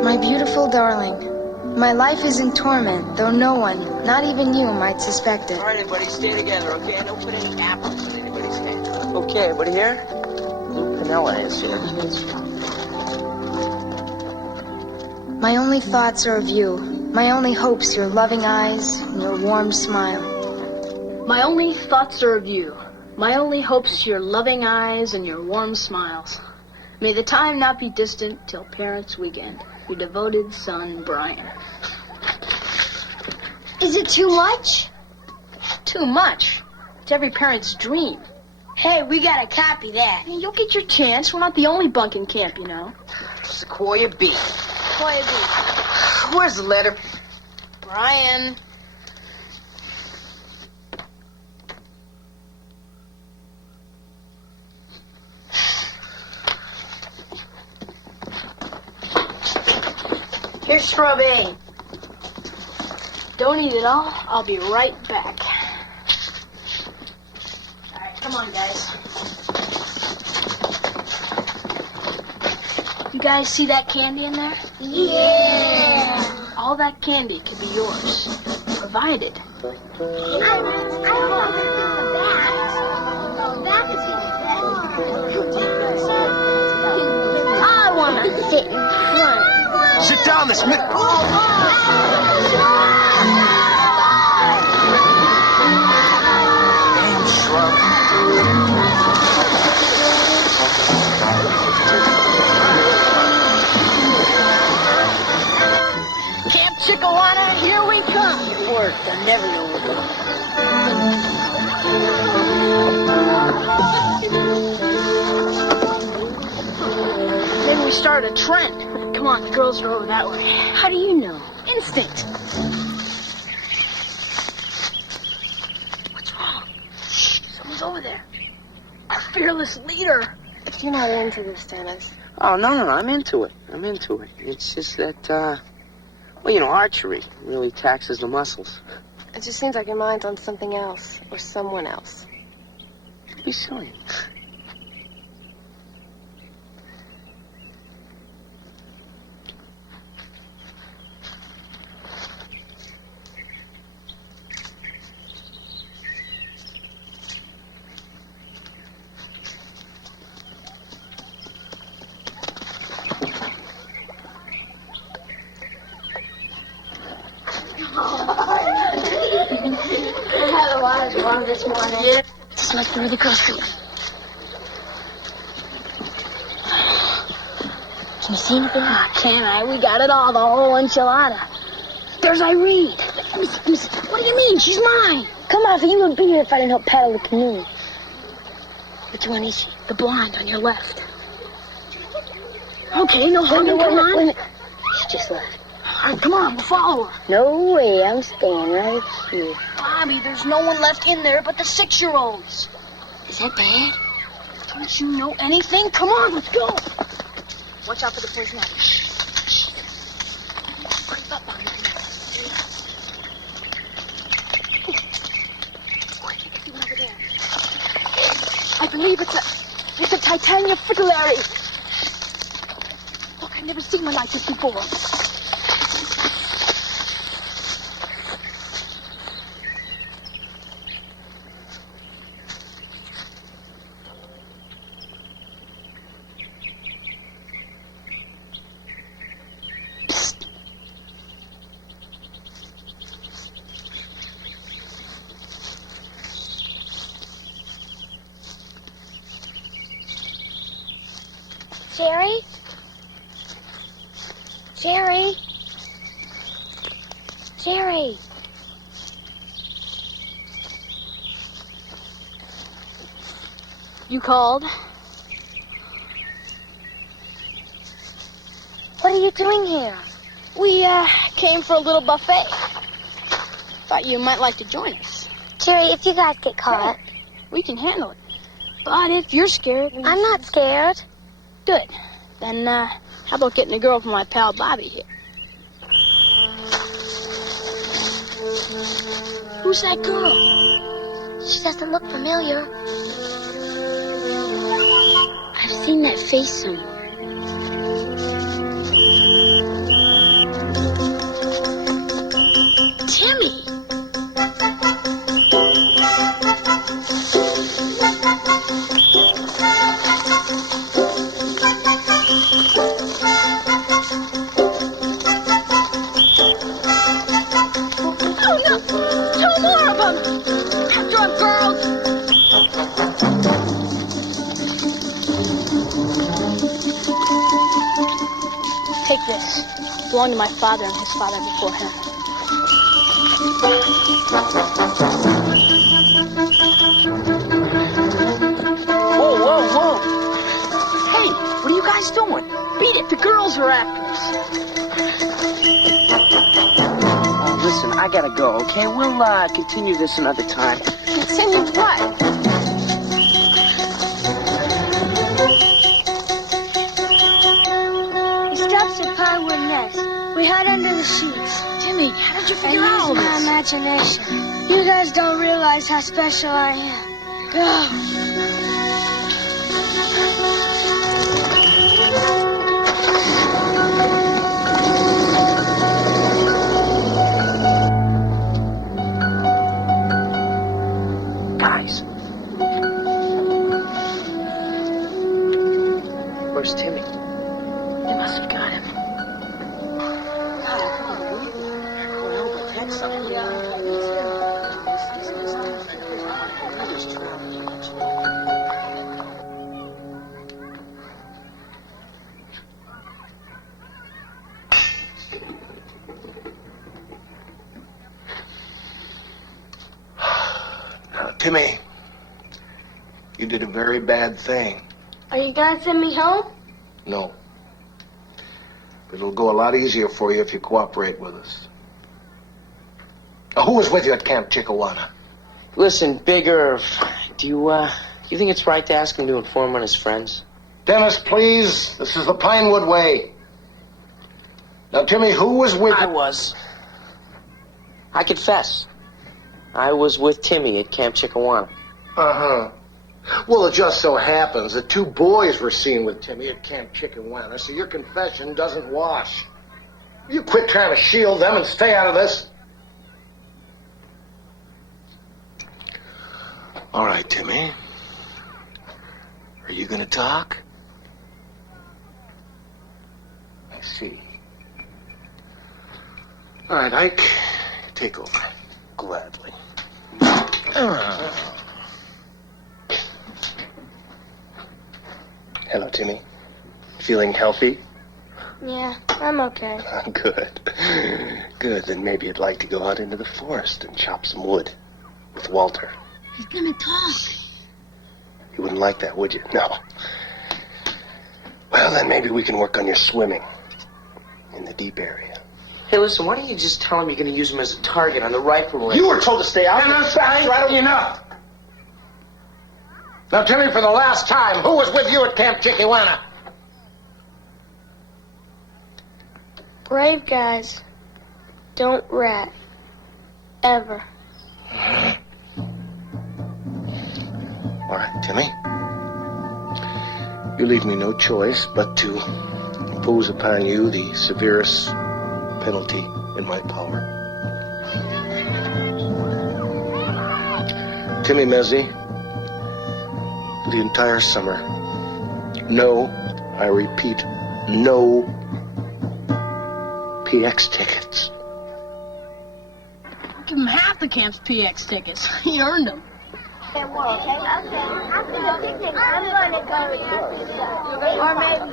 My beautiful darling, my life is in torment, though no one, not even you, might suspect it. All right, everybody, stay together, okay? Don't put any apples in anybody's hand. Okay, everybody here? Lou Pinella is here. My only thoughts are of you. My only hopes, your loving eyes and your warm smile. My only thoughts are of you. My only hopes, your loving eyes and your warm smiles. May the time not be distant till parents' weekend. Your devoted son, Brian. Is it too much? Too much. It's every parent's dream. Hey, we gotta copy that. You'll get your chance. We're not the only bunk in camp, you know. Sequoia B. Sequoia B. Where's the letter? Brian. Here's Scrub A. Don't eat it all. I'll be right back. All right, come on, guys. You guys see that candy in there? Yeah. All that candy can be yours, provided. I want to do the back. That is I want to sit in front. Sit down this minute. Damn shrub. Camp Chickawana, here we come. It worked. I never know what Maybe we start a trend. Come on, the girls are over that way. How do you know? Instinct. What's wrong? Shh, someone's over there. Our fearless leader. You're not into this, Dennis. Oh, no, I'm into it. It's just that, well, you know, archery really taxes the muscles. It just seems like your mind's on something else, or someone else. Don't be silly. I had a lot of water this morning. Yeah. This must be where the girls sleep. Can you see anything? Can I? We got it all, the whole enchilada. There's Irene. Let me see. What do you mean? She's mine. Come on, you wouldn't be here if I didn't help paddle the canoe. Which one is she? The blonde on your left. Okay, no hugging, come on. Wait a minute. She just left. All right, come on, we'll follow her. No way, I'm staying right here. Bobby, there's no one left in there but the 6-year-olds. Is that bad? Don't you know anything? Come on, let's go. Watch out for the poison ivy. Creep up on them. Over there. I believe it's a Titania fritillaria. Look, I've never seen one like this before. Jerry? Jerry? Jerry? You called? What are you doing here? We, came for a little buffet. Thought you might like to join us. Jerry, if you guys get caught... We can handle it. But if you're scared... I'm not scared. Good. Then, how about getting a girl from my pal Bobby here? Who's that girl? She doesn't look familiar. I've seen that face somewhere. Timmy! Take this. It belonged to my father and his father before him. Whoa, whoa, whoa. Hey, what are you guys doing? Beat it. The girls are after us. Listen, I gotta go, okay? We'll, continue this another time. Continue what? We hide under the sheets. Timmy, how did you figure I out all used my this? imagination. You guys don't realize how special I am. Go. Guys. Where's Timmy? They must have got him. Timmy, you did a very bad thing. Are you gonna send me home? No. But it'll go a lot easier for you if you cooperate with us. Who was with you at Camp Chickawana? Listen, Big Irv, do you think it's right to ask him to inform on his friends? Dennis, please. This is the Pinewood way. Now, Timmy, who was with you? I confess. I was with Timmy at Camp Chickawana. Uh-huh. Well, it just so happens that 2 boys were seen with Timmy at Camp Chickawana, so your confession doesn't wash. You quit trying to shield them and stay out of this. All right, Timmy. Are you going to talk? I see. All right, Ike, take over. Gladly. Hello, Timmy. Feeling healthy? Yeah, I'm okay. Good. Good, then maybe you'd like to go out into the forest and chop some wood with Walter. He's gonna talk. You wouldn't like that, would you? No. Well, then maybe we can work on your swimming in the deep area. Hey, listen, why don't you just tell him you're going to use him as a target on the rifle range? You were told to stay out. Enough. Now, Timmy, for the last time, who was with you at Camp Chiquiwana? Brave guys don't rat. Ever. All right, Timmy. You leave me no choice but to impose upon you the severest penalty in my power. Timmy Mezzi, for the entire summer, no, I repeat, no PX tickets. Give him half the camp's PX tickets. He earned them. I'm gonna go. Or maybe.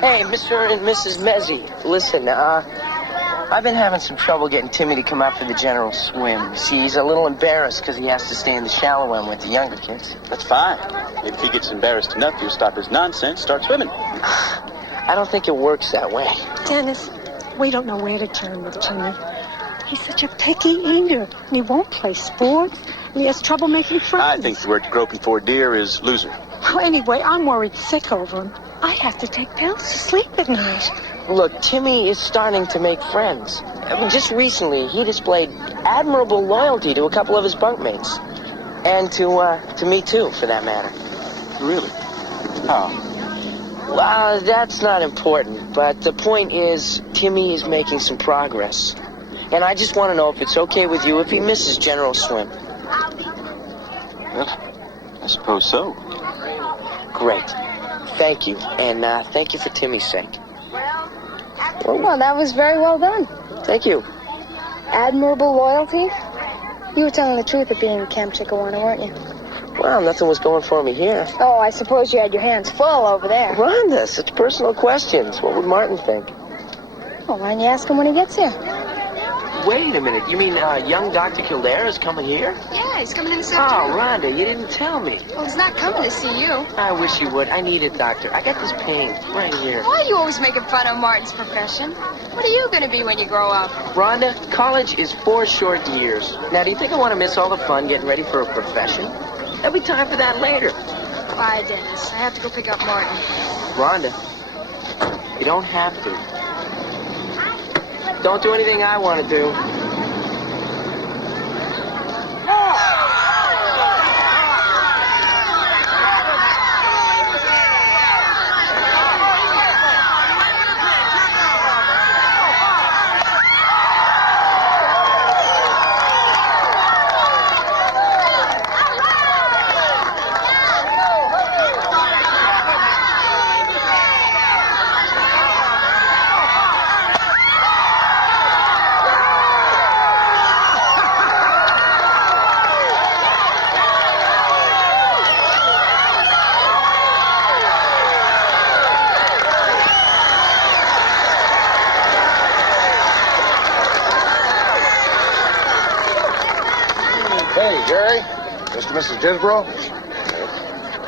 Hey, Mr. and Mrs. Mezzi, listen, I've been having some trouble getting Timmy to come out for the general swim. See, he's a little embarrassed because he has to stay in the shallow end with the younger kids. That's fine. If he gets embarrassed enough, you'll stop his nonsense, start swimming. I don't think it works that way. Dennis, we don't know where to turn with Timmy. He's such a picky eater, and he won't play sports, and he has trouble making friends. I think the word groping for a deer is loser. Well, anyway, I'm worried sick over him. I have to take pills to sleep at night. Look, Timmy is starting to make friends. I mean, just recently, he displayed admirable loyalty to a couple of his bunkmates. And to me, too, for that matter. Really? How? Well, that's not important, but the point is, Timmy is making some progress. And I just want to know if it's okay with you if he misses General Swim. Well, I suppose so. Great. Thank you. And thank you for Timmy's sake. Well, that was very well done. Thank you. Admirable loyalty. You were telling the truth at being at Camp Chiquiwana, weren't you? Well, nothing was going for me here. Oh, I suppose you had your hands full over there. Rhonda, such personal questions. What would Martin think? Well, why don't you ask him when he gets here? Wait a minute. You mean young Dr. Kildare is coming here? Yeah, he's coming in this Oh, afternoon. Rhonda, you didn't tell me. Well, he's not coming to see you. I wish you would. I need it, Doctor. I got this pain right here. Why are you always making fun of Martin's profession? What are you going to be when you grow up? Rhonda, college is 4 short years. Now, do you think I want to miss all the fun getting ready for a profession? There'll be time for that later. Bye, Dennis. I have to go pick up Martin. Rhonda, you don't have to. Don't do anything I want to do. Hey, Jerry. Mr. and Mrs. Disbrow.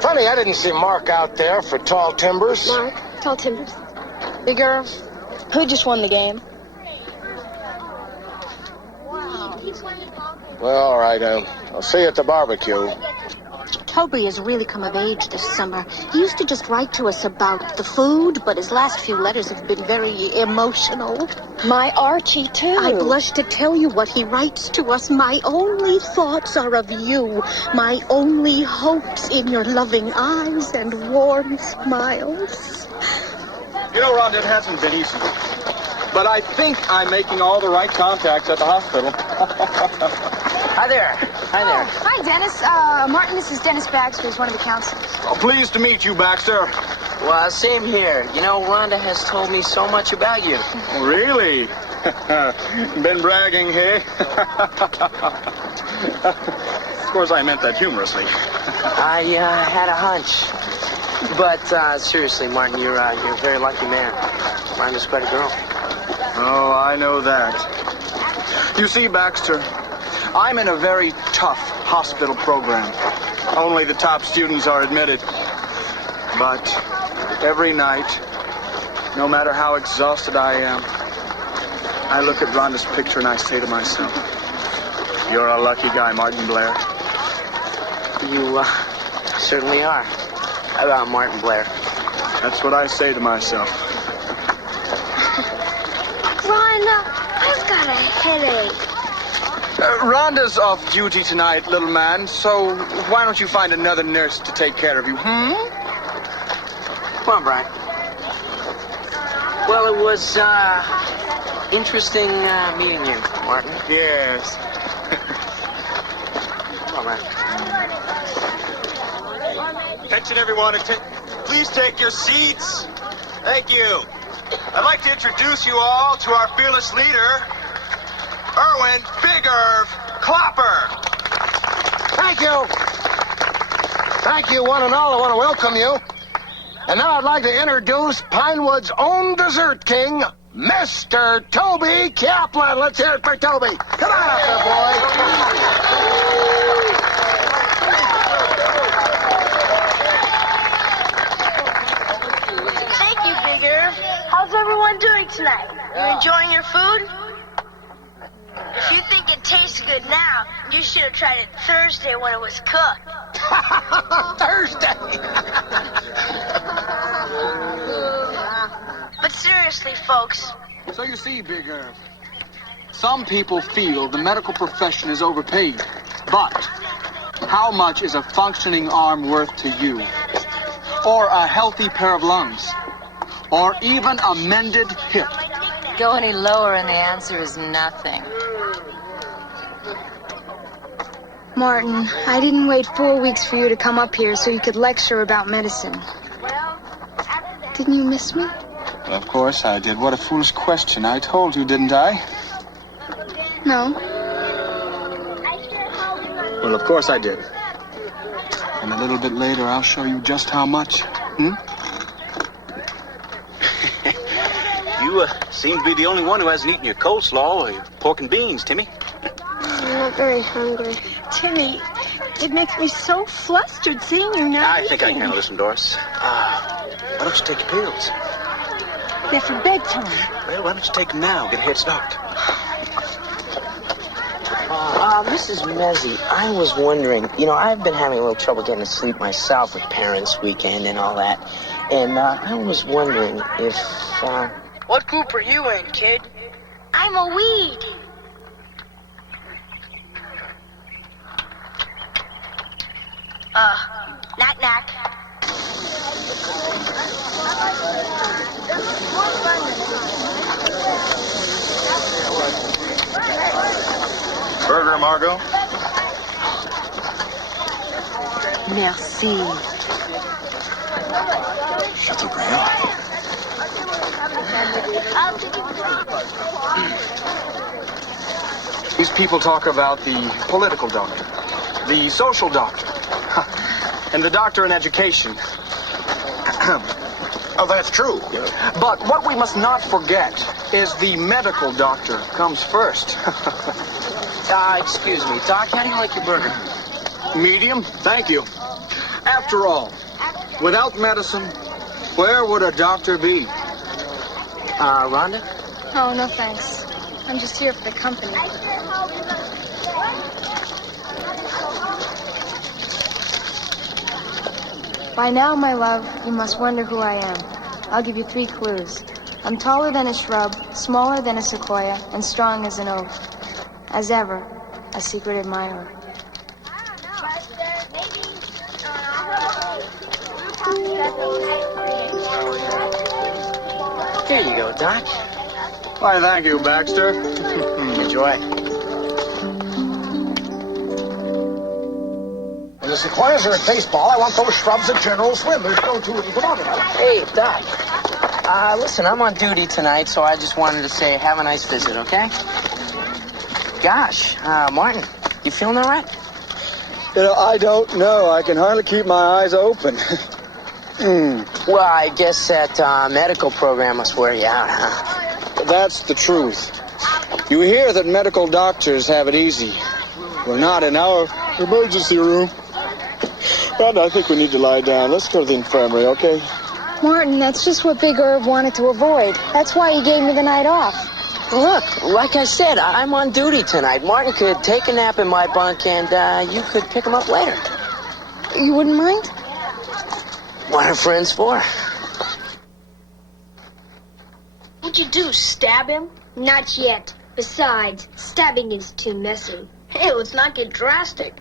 Funny, I didn't see Mark out there for Tall Timbers. Mark, Tall Timbers. Big Irv, who just won the game? Well, all right, I'll see you at the barbecue. Toby has really come of age this summer. He used to just write to us about the food, but his last few letters have been very emotional. My Archie, too. I blush to tell you what he writes to us. My only thoughts are of you. My only hopes in your loving eyes and warm smiles. You know, Rhonda, it hasn't been easy. But I think I'm making all the right contacts at the hospital. Hi there. Hi there. Hi, Dennis. Martin, this is Dennis Baxter. He's one of the counselors. Oh, pleased to meet you, Baxter. Well, same here. You know, Rhonda has told me so much about you. Really? Been bragging, hey? Of course, I meant that humorously. I had a hunch. But seriously, Martin, you're a very lucky man. Rhonda's quite a girl. Oh, I know that. You see, Baxter, I'm in a very tough hospital program. Only the top students are admitted. But every night, no matter how exhausted I am, I look at Rhonda's picture and I say to myself, you're a lucky guy, Martin Blair. You certainly are. About Martin Blair. That's what I say to myself. Rhonda, I've got a headache. Rhonda's off duty tonight, little man, so why don't you find another nurse to take care of you, Come on, Brian. Well, it was, interesting, meeting you, Martin. Yes. Come on, man. Attention, everyone. Please take your seats. Thank you. I'd like to introduce you all to our fearless leader, Irwin Big Irv Clopper. Thank you. Thank you, one and all. I want to welcome you. And now I'd like to introduce Pinewood's own dessert king, Mr. Toby Kaplan. Let's hear it for Toby. Come on up there, boy. Thank you, Big Irv. How's everyone doing tonight? You enjoying your food? If you think it tastes good now, you should have tried it Thursday when it was cooked. Thursday. But seriously, folks, So you see, Big Irv, some people feel the medical profession is overpaid. But how much is a functioning arm worth to you? Or a healthy pair of lungs? Or even a mended hip? Go any lower and the answer is nothing. Martin, I didn't wait 4 weeks for you to come up here so you could lecture about medicine. Didn't you miss me? Well, of course I did. What a foolish question. I told you, didn't I? No. Well, of course I did. And a little bit later, I'll show you just how much. You seem to be the only one who hasn't eaten your coleslaw or your pork and beans, Timmy. I'm not very hungry. Timmy, it makes me so flustered seeing you now. I think I can handle this one, Doris. Why don't you take your pills? They're for bedtime. Well, why don't you take them now? Get a head start. Mrs. Mezzi, I was wondering, I've been having a little trouble getting to sleep myself with Parents' Weekend and all that. And I was wondering if, what group are you in, kid? I'm a weed. Knock, knock. Burger, Margot. Merci. Chateaubriand. These people talk about the political doctor, the social doctor, and the doctor in education. Oh, that's true. But what we must not forget is the medical doctor comes first. excuse me, Doc, how do you like your burger? Medium, thank you. After all, without medicine, where would a doctor be? Rhonda? Oh, no thanks. I'm just here for the company. By now, my love, you must wonder who I am. I'll give you 3 clues. I'm taller than a shrub, smaller than a sequoia, and strong as an oak. As ever, a secret admirer. There you go, Doc. Why, thank you, Baxter. Enjoy. When the Sequoias are at baseball, I want those shrubs at General Swim. There's no two of them. Come on now. Hey, Doc. Listen, I'm on duty tonight, so I just wanted to say have a nice visit, okay? Gosh, Martin, you feeling all right? I don't know. I can hardly keep my eyes open. Well, I guess that medical program must wear you out, huh? that's the truth. You hear that medical doctors have it easy. We're not in our emergency room. But I think we need to lie down. Let's go to the infirmary, okay? Martin, that's just what Big Irv wanted to avoid. That's why he gave me the night off. Look, like I said, I'm on duty tonight. Martin could take a nap in my bunk, and you could pick him up later. You wouldn't mind? What are friends for? What'd you do, stab him? Not yet. Besides, stabbing is too messy. Hey, let's not get drastic.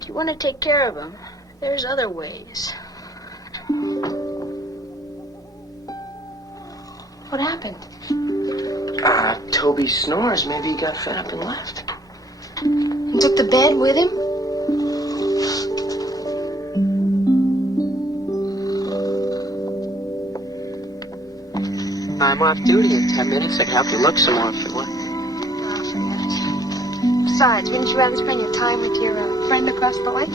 If you want to take care of him, there's other ways. What happened? Toby snores. Maybe he got fed up and left. You took the bed with him? I'm off duty in 10 minutes. I can help you look some more if you want. Besides, wouldn't you rather spend your time with your friend across the lake?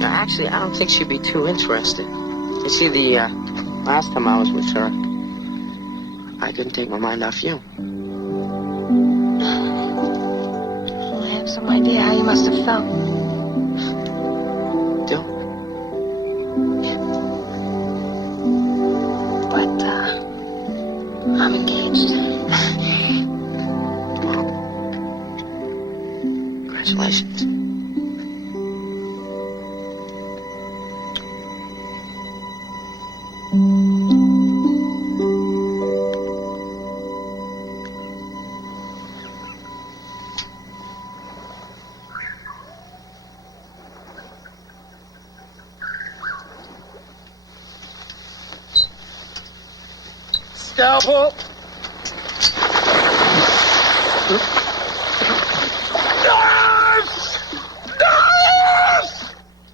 No, actually, I don't think she'd be too interested. You see, the last time I was with her, I couldn't take my mind off you. I have some idea how you must have felt. Do? But, I'm engaged. Congratulations. Scalpel!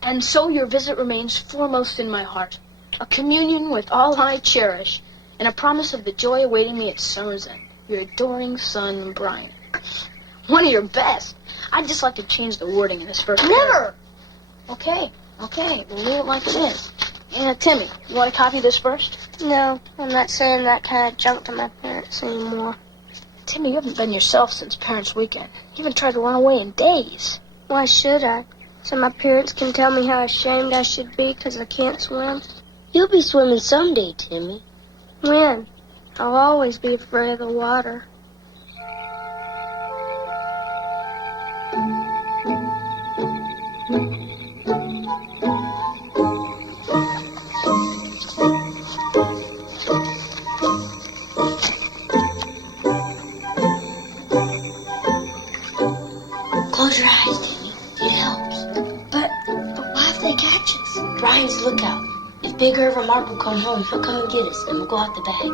And so your visit remains foremost in my heart. A communion with all I cherish, and a promise of the joy awaiting me at summer's end. Your adoring son, Brian. One of your best. I'd just like to change the wording in this first Never! Okay, we'll leave it like it is. Timmy, you want to copy this first? No, I'm not saying that kind of junk to my parents anymore. Timmy, you haven't been yourself since Parents' Weekend. You haven't tried to run away in days. Why should I? So my parents can tell me how ashamed I should be because I can't swim? You'll be swimming someday, Timmy. When? I'll always be afraid of the water. Close your eyes, Timmy. It helps. But why if they catch us? Brian's lookout. If Big Irv or Mark will come home, he'll come and get us, and we'll go out the bag.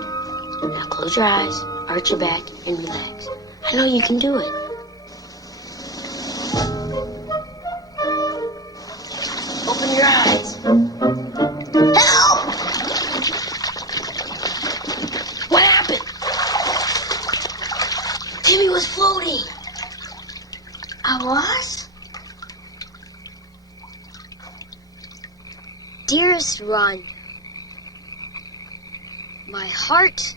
Now close your eyes, arch your back, and relax. I know you can do it. Open your eyes. Help! What happened? Timmy was floating. I was? Dearest Ron, my heart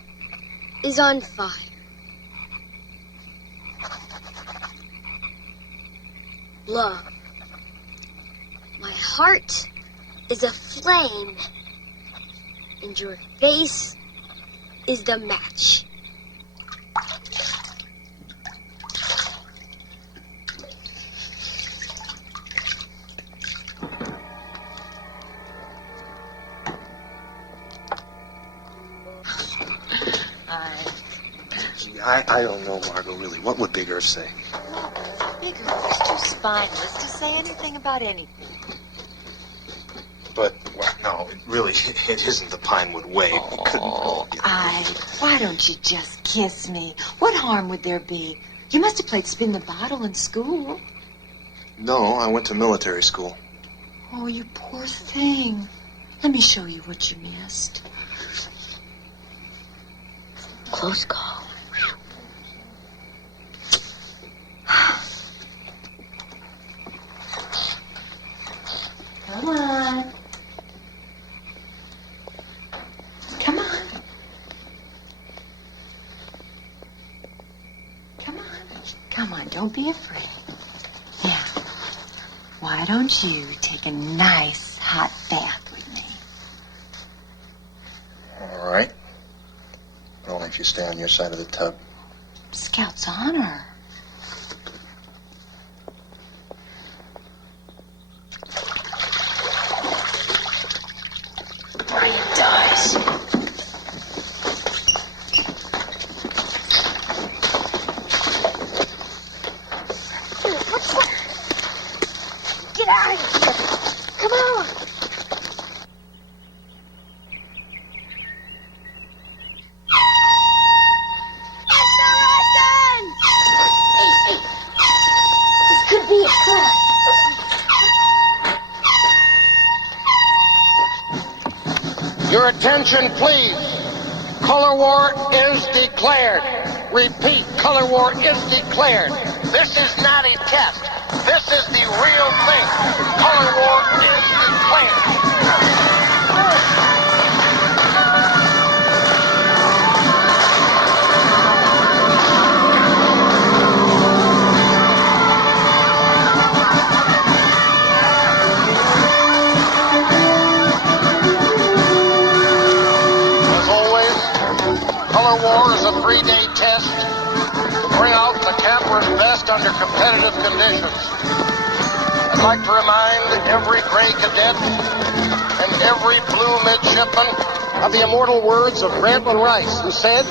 is on fire. Love, my heart is aflame, and your face is the match. I don't know, Margot, really. What would Big Irv say? Big Irv is too spineless to say anything about anything. But, well, no, it isn't the Pinewood way. We couldn't. Why don't you just kiss me? What harm would there be? You must have played spin the bottle in school. No, I went to military school. Oh, you poor thing. Let me show you what you missed. Close call. Come on. Come on. don't be afraid. Now, why don't you take a nice hot bath with me? All right. Only if you stay on your side of the tub. Scout's honor. Brian dies. Get out of here. Come on. This could be a trap. Your attention, please. Color war is declared. Repeat, color war is declared. This is not a test. This is the real thing. Color war is declared. As always, color war is a 3-day test to bring out the camper's best under competitive conditions. I'd like to remind every gray cadet and every blue midshipman of the immortal words of Grantland Rice, who said,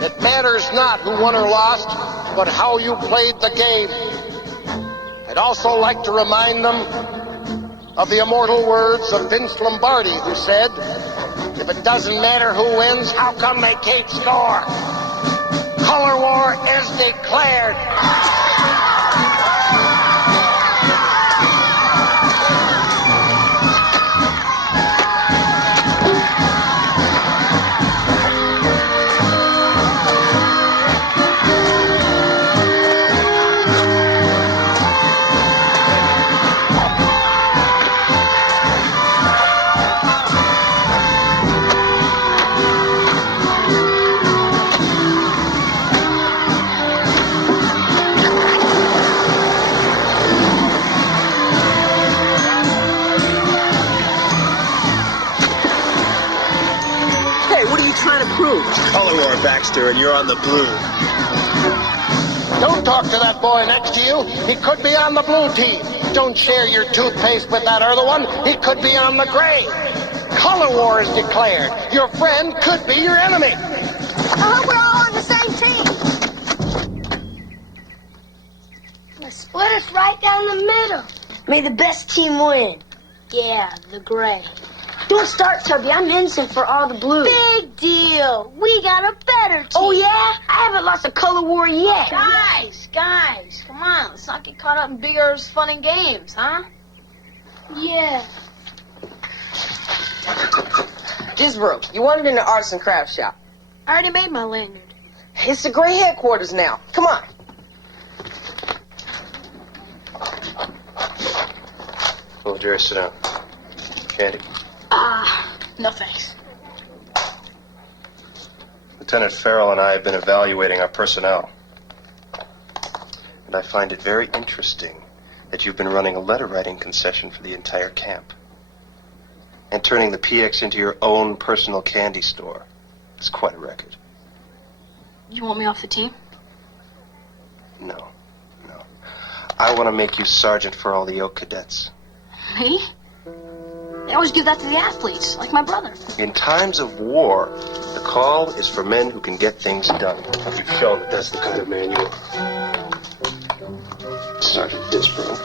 "It matters not who won or lost, but how you played the game." I'd also like to remind them of the immortal words of Vince Lombardi, who said, "If it doesn't matter who wins, how come they keep score?" Color war is declared. Color war, Baxter, and you're on the blue. Don't talk to that boy next to you. He could be on the blue team. Don't share your toothpaste with that other one. He could be on the gray. Color war is declared. Your friend could be your enemy. We're all on the same team. Let's split us right down the middle. May the best team win. Yeah, the gray. Don't start, Tubby. I'm innocent for all the blue. Big deal. We got a better team. Oh, yeah? I haven't lost a color war yet. Guys, come on. Let's not get caught up in bigger, fun and games, huh? Yeah. Gisbro, you wanted in the arts and crafts shop. I already made my lanyard. It's the gray headquarters now. Come on. Oh, Jerry, sit down. Candy. No thanks. Lieutenant Farrell and I have been evaluating our personnel. And I find it very interesting that you've been running a letter-writing concession for the entire camp. And turning the PX into your own personal candy store. It's quite a record. You want me off the team? No. I want to make you sergeant for all the Oak cadets. Me? They always give that to the athletes, like my brother. In times of war, the call is for men who can get things done. You've shown that that's the kind of man you are. Sergeant Disbrow.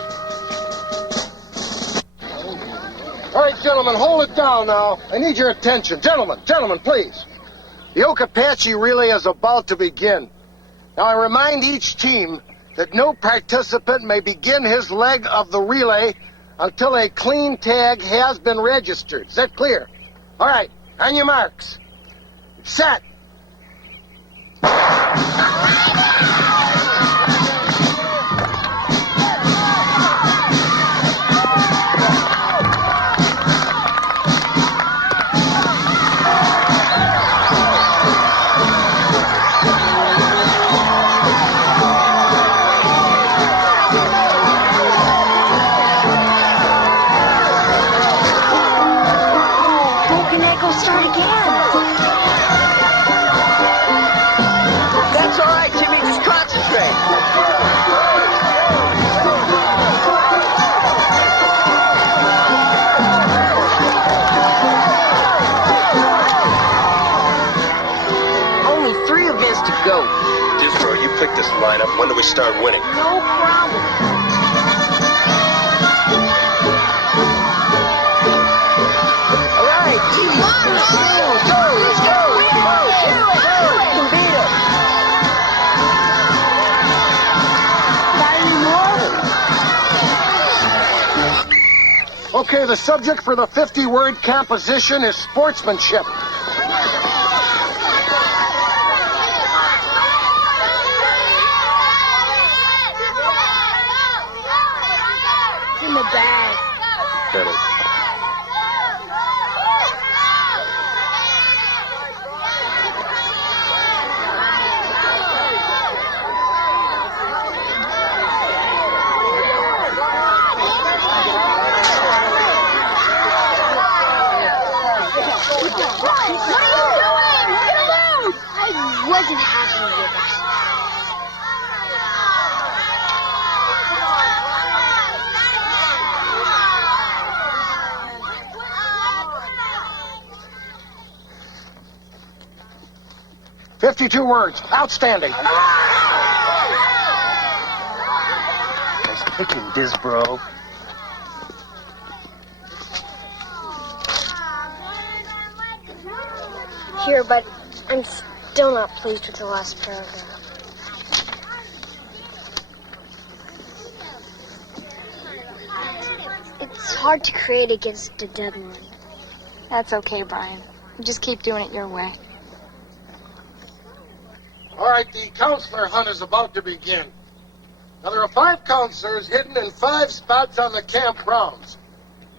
All right, gentlemen, hold it down now. I need your attention. Gentlemen, please. The Oak Apache relay is about to begin. Now, I remind each team that no participant may begin his leg of the relay until a clean tag has been registered. Is that clear? All right, on your marks. Set. lineup. When do we start winning? No problem. Okay, the subject for the 50-word composition is sportsmanship. It's in the bag. Get it. I wasn't happy with it. "52 words. Outstanding. Nice picking, Disbro. Here, but I'm still not pleased with the last paragraph. It's hard to create against a deadline. That's okay, Brian. You just keep doing it your way. All right, the counselor hunt is about to begin. Now, there are 5 counselors hidden in 5 spots on the camp grounds.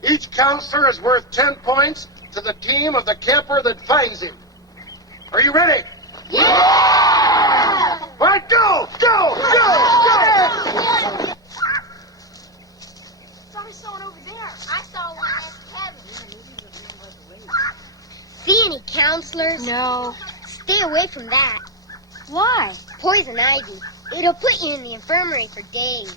Each counselor is worth 10 points to the team of the camper that finds him. Are you ready? Yeah! All right, go! Go! Saw someone over there. I saw one next Kevin. See any counselors? No. Stay away from that. Why? Poison ivy. It'll put you in the infirmary for days.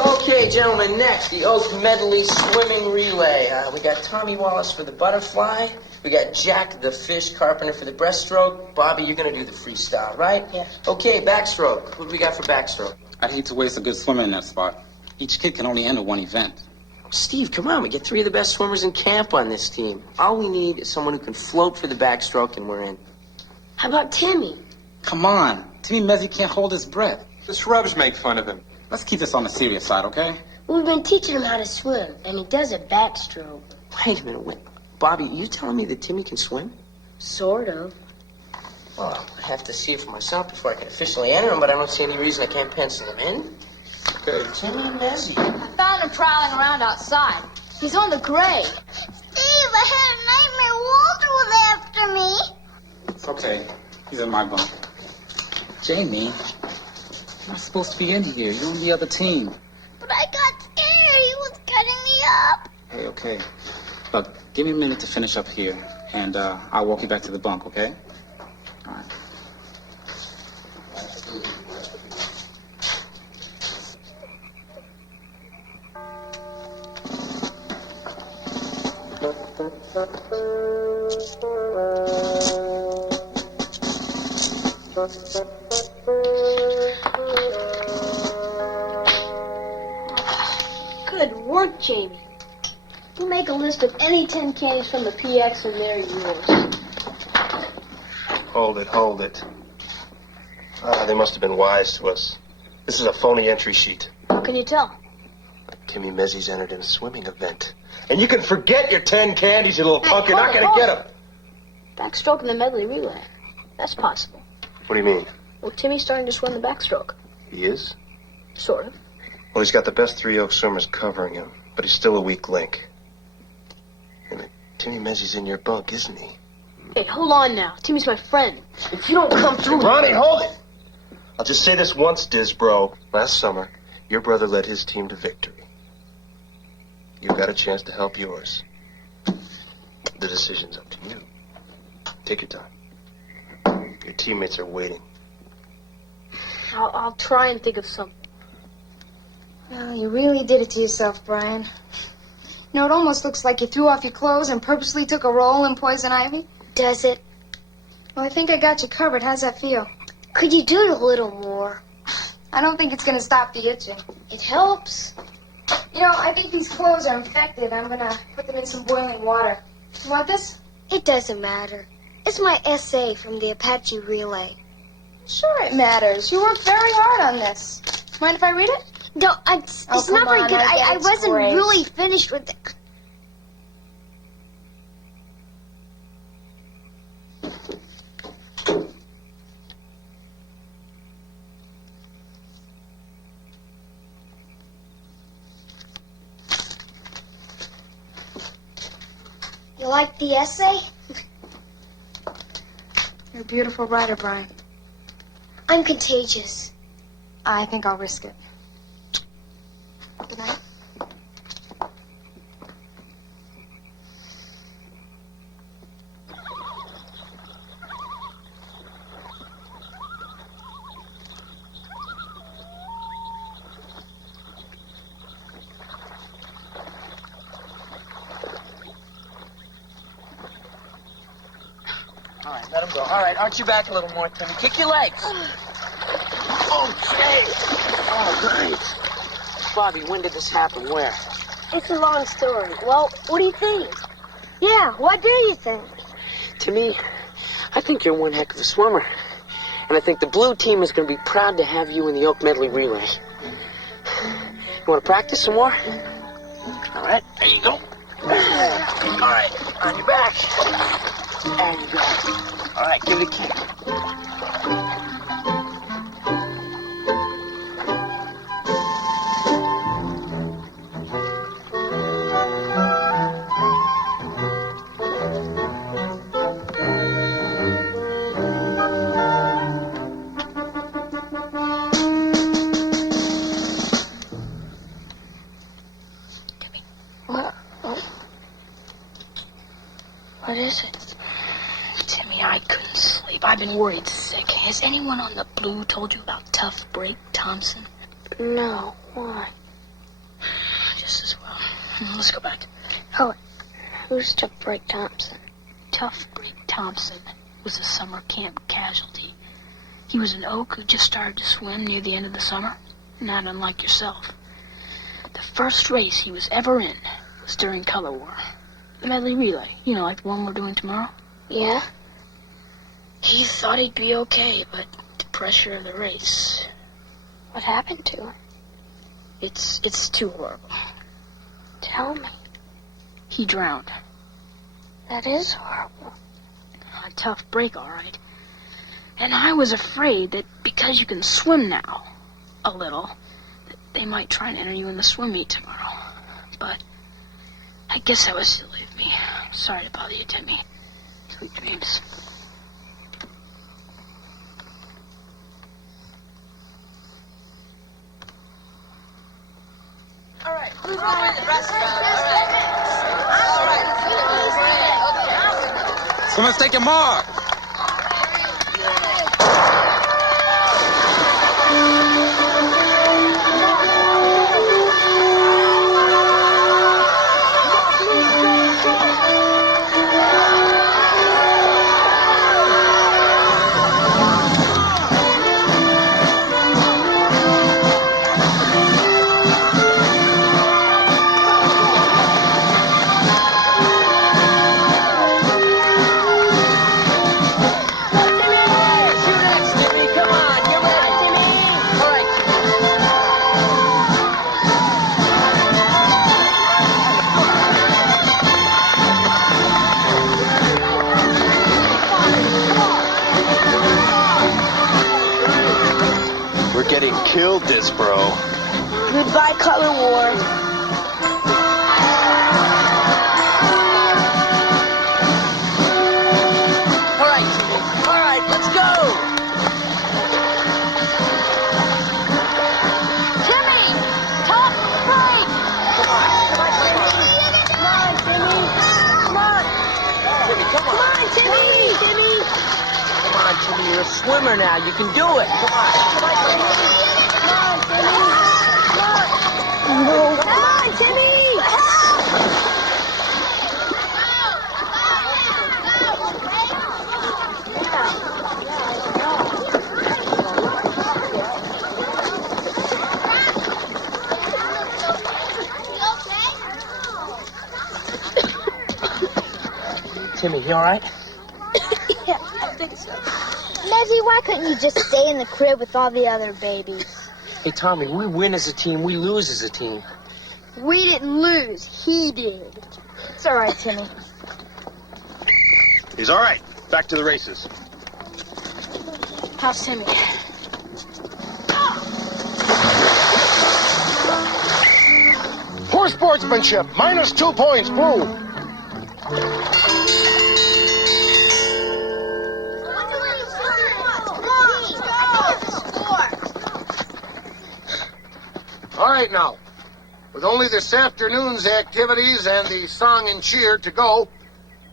Okay, gentlemen, next, the Oak Medley Swimming Relay. We got Tommy Wallace for the butterfly. We got Jack the Fish Carpenter for the breaststroke. Bobby, you're going to do the freestyle, right? Yeah. Okay, backstroke. What do we got for backstroke? I'd hate to waste a good swimmer in that spot. Each kid can only enter one event. Steve, come on. We get 3 of the best swimmers in camp on this team. All we need is someone who can float for the backstroke, and we're in. How about Timmy? Come on. Timmy Mezzi can't hold his breath. The scrubs make fun of him. Let's keep this on the serious side, okay? We've been teaching him how to swim, and he does a backstroke. Wait a minute. Wait. Bobby, you telling me that Timmy can swim? Sort of. Well, I have to see it for myself before I can officially enter him, but I don't see any reason I can't pencil him in. Okay. Timmy Mezzi. I found him prowling around outside. He's on the gray. Steve, I had a nightmare. Walter was after me. It's okay. He's in my bunk. Jamie, you're not supposed to be in here. You're on the other team. But I got scared. He was cutting me up. Hey, okay. Look, give me a minute to finish up here, and I'll walk you back to the bunk, okay? All right. Good work, Jamie. You make a list of any 10 candies from the PX and they're yours. Hold it. They must have been wise to us. This is a phony entry sheet. How can you tell? Timmy Mezzi's entered in a swimming event. And you can forget your 10 candies, you little punk. You're not going to get them. Backstroke in the medley relay. That's possible. What do you mean? Well, Timmy's starting to swim the backstroke. He is? Sort of. Well, he's got the best 3 Oak swimmers covering him, but he's still a weak link. And Timmy Mezzi's in your bunk, isn't he? Hey, hold on now. Timmy's my friend. If you don't come through... Ronnie, hold it! I'll just say this once, Disbro. Last summer, your brother led his team to victory. You've got a chance to help yours. The decision's up to you. Take your time. Your teammates are waiting. I'll try and think of something. Well, you really did it to yourself, Brian. You know, it almost looks like you threw off your clothes and purposely took a roll in poison ivy. Does it? Well, I think I got you covered. How's that feel? Could you do it a little more? I don't think it's going to stop the itching. It helps. You know, I think these clothes are infected. I'm going to put them in some boiling water. You want this? It doesn't matter. It's my essay from the Apache Relay. Sure it matters. You worked very hard on this. Mind if I read it? No, it's come not very on, good. I get I it's wasn't great. really finished with it. You like the essay? You're a beautiful writer, Brian. I'm contagious. I think I'll risk it. Good night. All right, let him go. All right, arch your back a little more, Timmy. Kick your legs. Oh, Jay. Oh, great. Bobby, when did this happen? Where? It's a long story. Well, what do you think? Yeah, what do you think? To me, I think you're one heck of a swimmer. And I think the blue team is going to be proud to have you in the Oak Medley Relay. You want to practice some more? All right, there you go. All right, on your back. There you go. All right, give it a kick. What is it? Timmy, I couldn't sleep. I've been worried sick. Has anyone on the Blue told you about Tough Break Thompson? No, why? Just as well. Let's go back. Oh, who's Tough Break Thompson? Tough Break Thompson was a summer camp casualty. He was an oak who just started to swim near the end of the summer, not unlike yourself. The first race he was ever in was during Color War. The Medley Relay, you know, like the one we're doing tomorrow. Yeah? He thought he'd be okay, but the pressure of the race... What happened to him? It's too horrible. Tell me. He drowned. That is horrible. A tough break, all right. And I was afraid that because you can swim now, a little, that they might try and enter you in the swim meet tomorrow. But I guess that was silly of me. Sorry to bother you, Timmy. Sweet dreams. All right, who's going to win the rest of it? So let's take a mark. Killed this, bro. Goodbye, Color War. All right, Timmy. All right, let's go. Timmy! Tough break! Come on, Timmy! Come on! Timmy, come on. Come on, Timmy! Timmy! Come on, Timmy. You're a swimmer now. You can do it. Come on. Come on, Timmy! Come on, Timmy! Come on! no. Come on, Timmy! Timmy, you all right? Yeah, I think so. Leslie, why couldn't you just stay in the crib with all the other babies? Hey, Tommy, we win as a team, we lose as a team. We didn't lose. He did. It's all right, Timmy. He's all right. Back to the races. How's Timmy? Poor sportsmanship. -2 points, Blue. All right, now. With only this afternoon's activities and the song and cheer to go,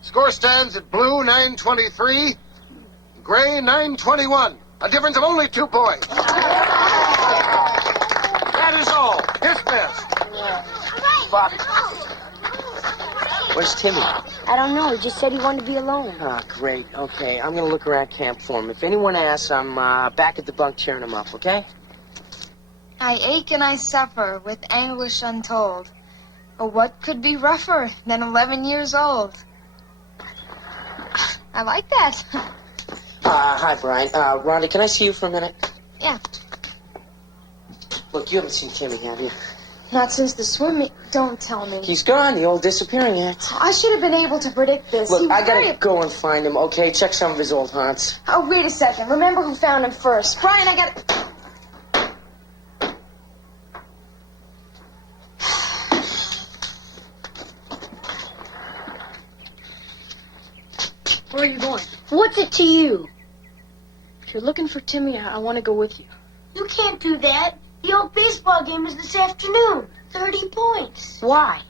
score stands at Blue 923, Gray 921. A difference of only 2 points. That is all. Dismissed. Fuck. Where's Timmy? I don't know. He just said he wanted to be alone. Ah, great. Okay, I'm gonna look around camp for him. If anyone asks, I'm back at the bunk cheering him up, okay? I ache and I suffer with anguish untold. But what could be rougher than 11 years old? I like that. Hi, Brian. Rhonda, can I see you for a minute? Yeah. Look, you haven't seen Timmy, have you? Not since the swimming. Don't tell me. He's gone, the old disappearing act. I should have been able to predict this. Look, He was I gotta very- go and find him, okay? Check some of his old haunts. Oh, wait a second. Remember who found him first. Brian, I got... Where are you going? What's it to you? If you're looking for Timmy, I want to go with you. You can't do that. The old baseball game is this afternoon. 30 points. Why?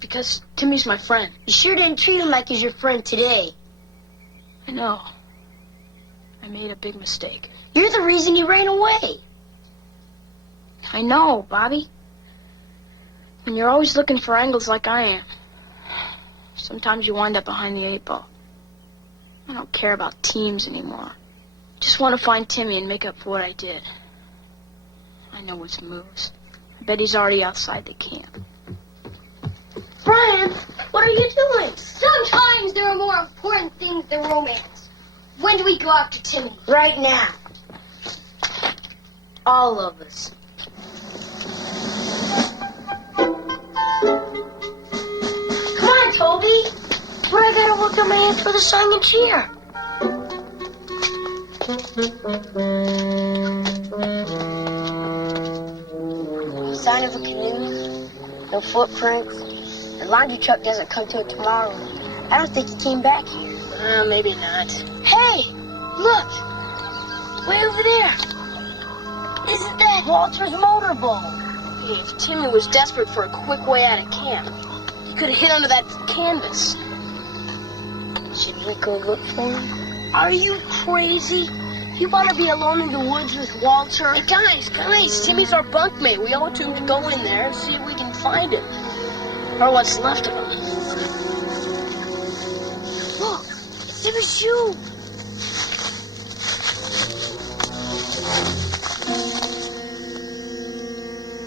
Because Timmy's my friend. You sure didn't treat him like he's your friend today. I know. I made a big mistake. You're the reason he ran away. I know, Bobby. When you're always looking for angles like I am, sometimes you wind up behind the 8 ball. I don't care about teams anymore. Just want to find Timmy and make up for what I did. I know his moves. I bet he's already outside the camp. Brian, what are you doing? Sometimes there are more important things than romance. When do we go after Timmy? Right now. All of us. Come on, Toby. But I gotta work on my hands for the song and cheer. No sign of a canoe, no footprints. The laundry truck doesn't come till tomorrow. I don't think he came back here. Maybe not. Hey, look. Way over there. Isn't that Walter's motorboat? Hey, if Timmy was desperate for a quick way out of camp, he could have hid under that canvas. Should we go look for him? Are you crazy? You want to be alone in the woods with Walter? Hey, guys, Timmy's our bunkmate. We owe it to him to go in there and see if we can find him. Or what's left of him. Look, it's Timmy's shoe.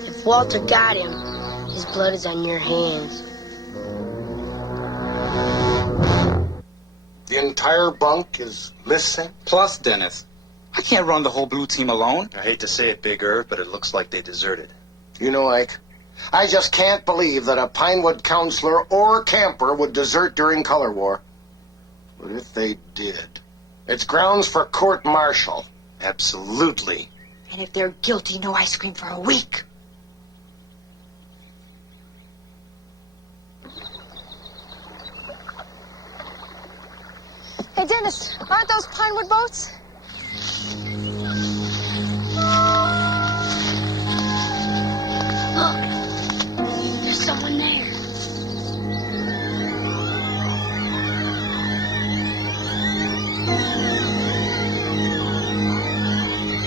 If Walter got him, his blood is on your hands. The entire bunk is missing? Plus Dennis. I can't run the whole blue team alone. I hate to say it, Big Irv, but it looks like they deserted. You know, Ike, I just can't believe that a Pinewood counselor or camper would desert during color war. But if they did, it's grounds for court-martial. Absolutely. And if they're guilty, no ice cream for a week. Hey, Dennis, aren't those Pinewood boats? Look, there's someone there.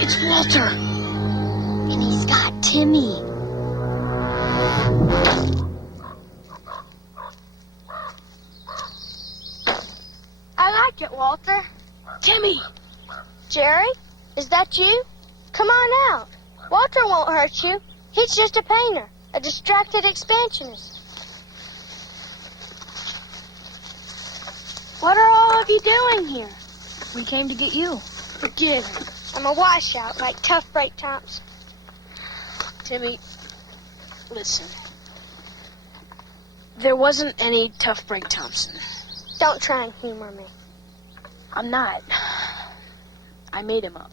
It's Walter. And he's got Timmy. at Walter? Timmy! Jerry, is that you? Come on out. Walter won't hurt you. He's just a painter, a distracted expansionist. What are all of you doing here? We came to get you. Forgive him. I'm a washout like Tough Break Thompson. Timmy, listen. There wasn't any Tough Break Thompson. Don't try and humor me. I'm not. I made him up.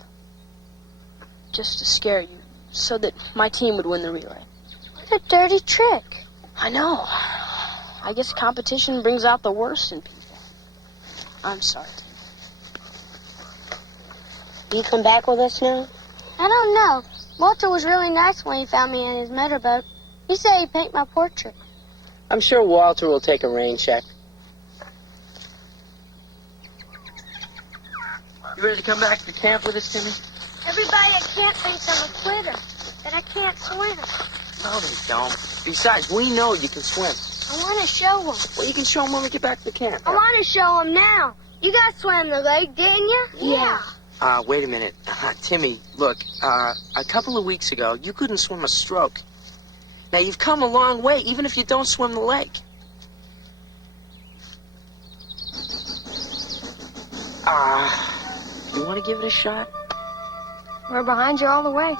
Just to scare you, so that my team would win the relay. What a dirty trick. I know. I guess competition brings out the worst in people. I'm sorry. You come back with us now? I don't know. Walter was really nice when he found me in his motorboat. He said he'd paint my portrait. I'm sure Walter will take a rain check. You ready to come back to camp with us, Timmy? Everybody at camp thinks I'm a quitter, that I can't swim. No, they don't. Besides, we know you can swim. I want to show them. Well, you can show them when we get back to camp. I want to show them now. You guys swam the lake, didn't you? Yeah. Wait a minute. Timmy, look, a couple of weeks ago, you couldn't swim a stroke. Now, you've come a long way, even if you don't swim the lake. You want to give it a shot? We're behind you all the way.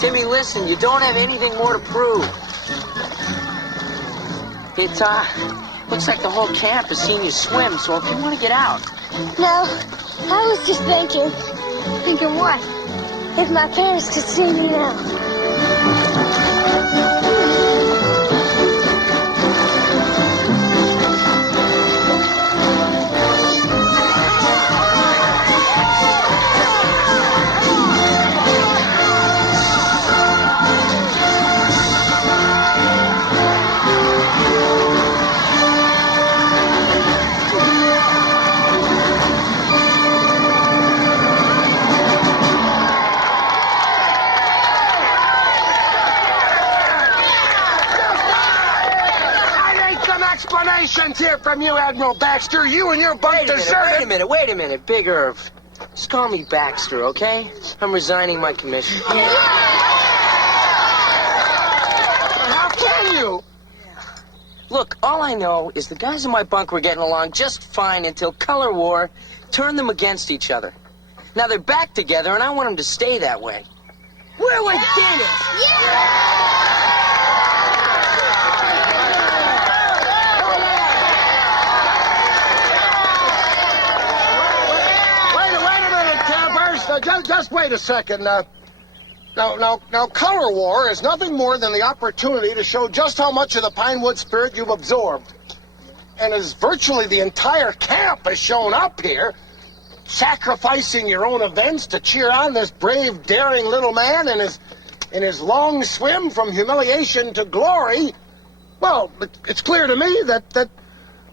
Timmy, listen, you don't have anything more to prove. It, looks like the whole camp has seen you swim, so if you want to get out. No, I was just thinking. Thinking what? If my parents could see me now. Here from you, Admiral Baxter. You and your bunk deserted. Wait a minute, Big Irv. Just call me Baxter, okay? I'm resigning my commission. How can you? Look, all I know is the guys in my bunk were getting along just fine until Color War turned them against each other. Now they're back together, and I want them to stay that way. We're with Dennis! Just wait a second. Now, Color War is nothing more than the opportunity to show just how much of the Pinewood spirit you've absorbed. And as virtually the entire camp has shown up here, sacrificing your own events to cheer on this brave, daring little man in his long swim from humiliation to glory, well, it's clear to me that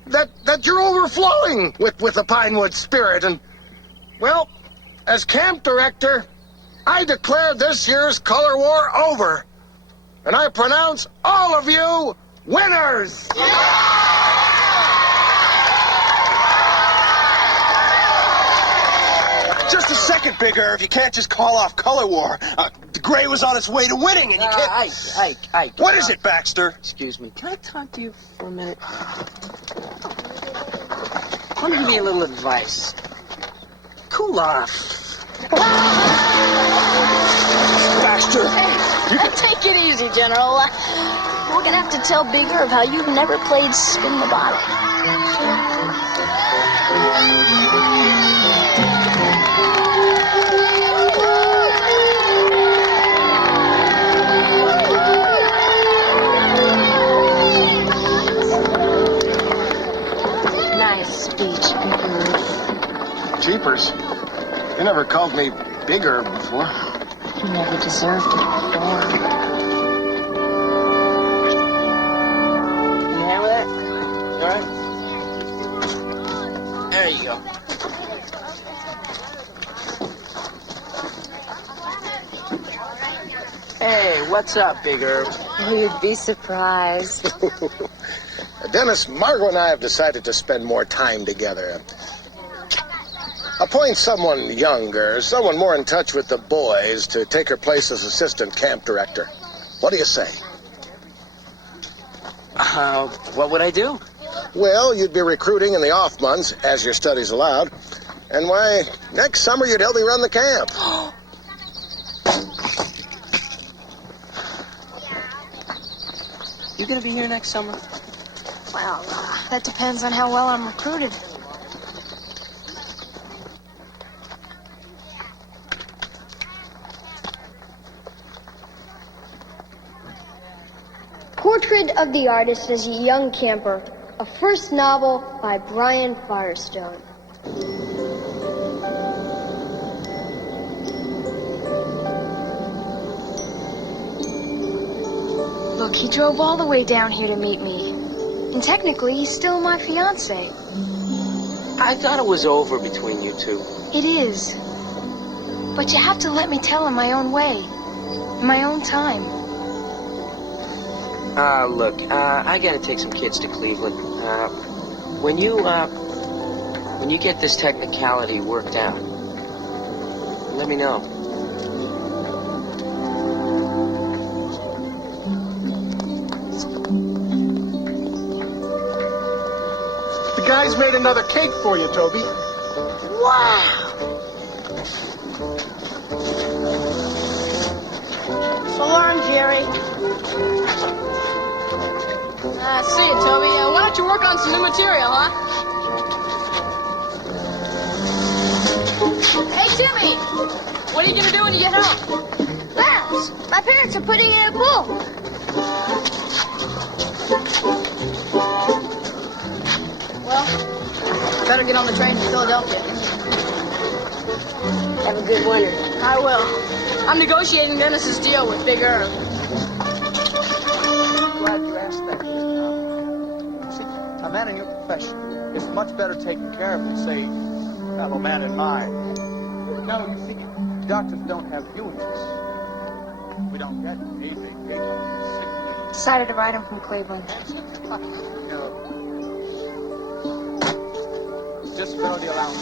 that you're overflowing with the Pinewood spirit. And, well, as camp director, I declare this year's color war over. And I pronounce all of you winners! Just a second, Big Irv. You can't just call off color war. The Gray was on its way to winning, and you can't... Ike. What is it, Baxter? Excuse me. Can I talk to you for a minute? Let me give you a little advice. Cool off. Baxter! Take it easy, General. We're gonna have to tell Big Irv how you've never played Spin the Bottle. Nice speech, Big Irv. Jeepers. You never called me bigger before. You never deserved it before. You hand with that? All right. There you go. Hey, what's up, Big Irv? Oh, you'd be surprised. Dennis, Margot and I have decided to spend more time together. Appoint someone younger, someone more in touch with the boys to take her place as assistant camp director. What do you say? What would I do? Well, you'd be recruiting in the off months, as your studies allowed. And why, next summer you'd help me run the camp. You gonna be here next summer? Well, that depends on how well I'm recruited. Portrait of the Artist as a Young Camper, a first novel by Brian Firestone. Look, he drove all the way down here to meet me. And technically, he's still my fiancé. I thought it was over between you two. It is. But you have to let me tell him my own way. In my own time. Look, I gotta take some kids to Cleveland. When you get this technicality worked out, let me know. The guys made another cake for you, Toby. Wow! So long, Jerry. See you, Toby. Why don't you work on some new material, huh? Hey, Timmy! What are you gonna do when you get home? Labs! My parents are putting in a pool. Well, better get on the train to Philadelphia. Have a good winter. I will. I'm negotiating Dennis's deal with Big Irv. Glad you asked that. See, a man in your profession is much better taken care of than, say, a fellow man in mine. No, you see, doctors don't have unions. We don't get anything. Decided to ride him from Cleveland. Just barely allowed.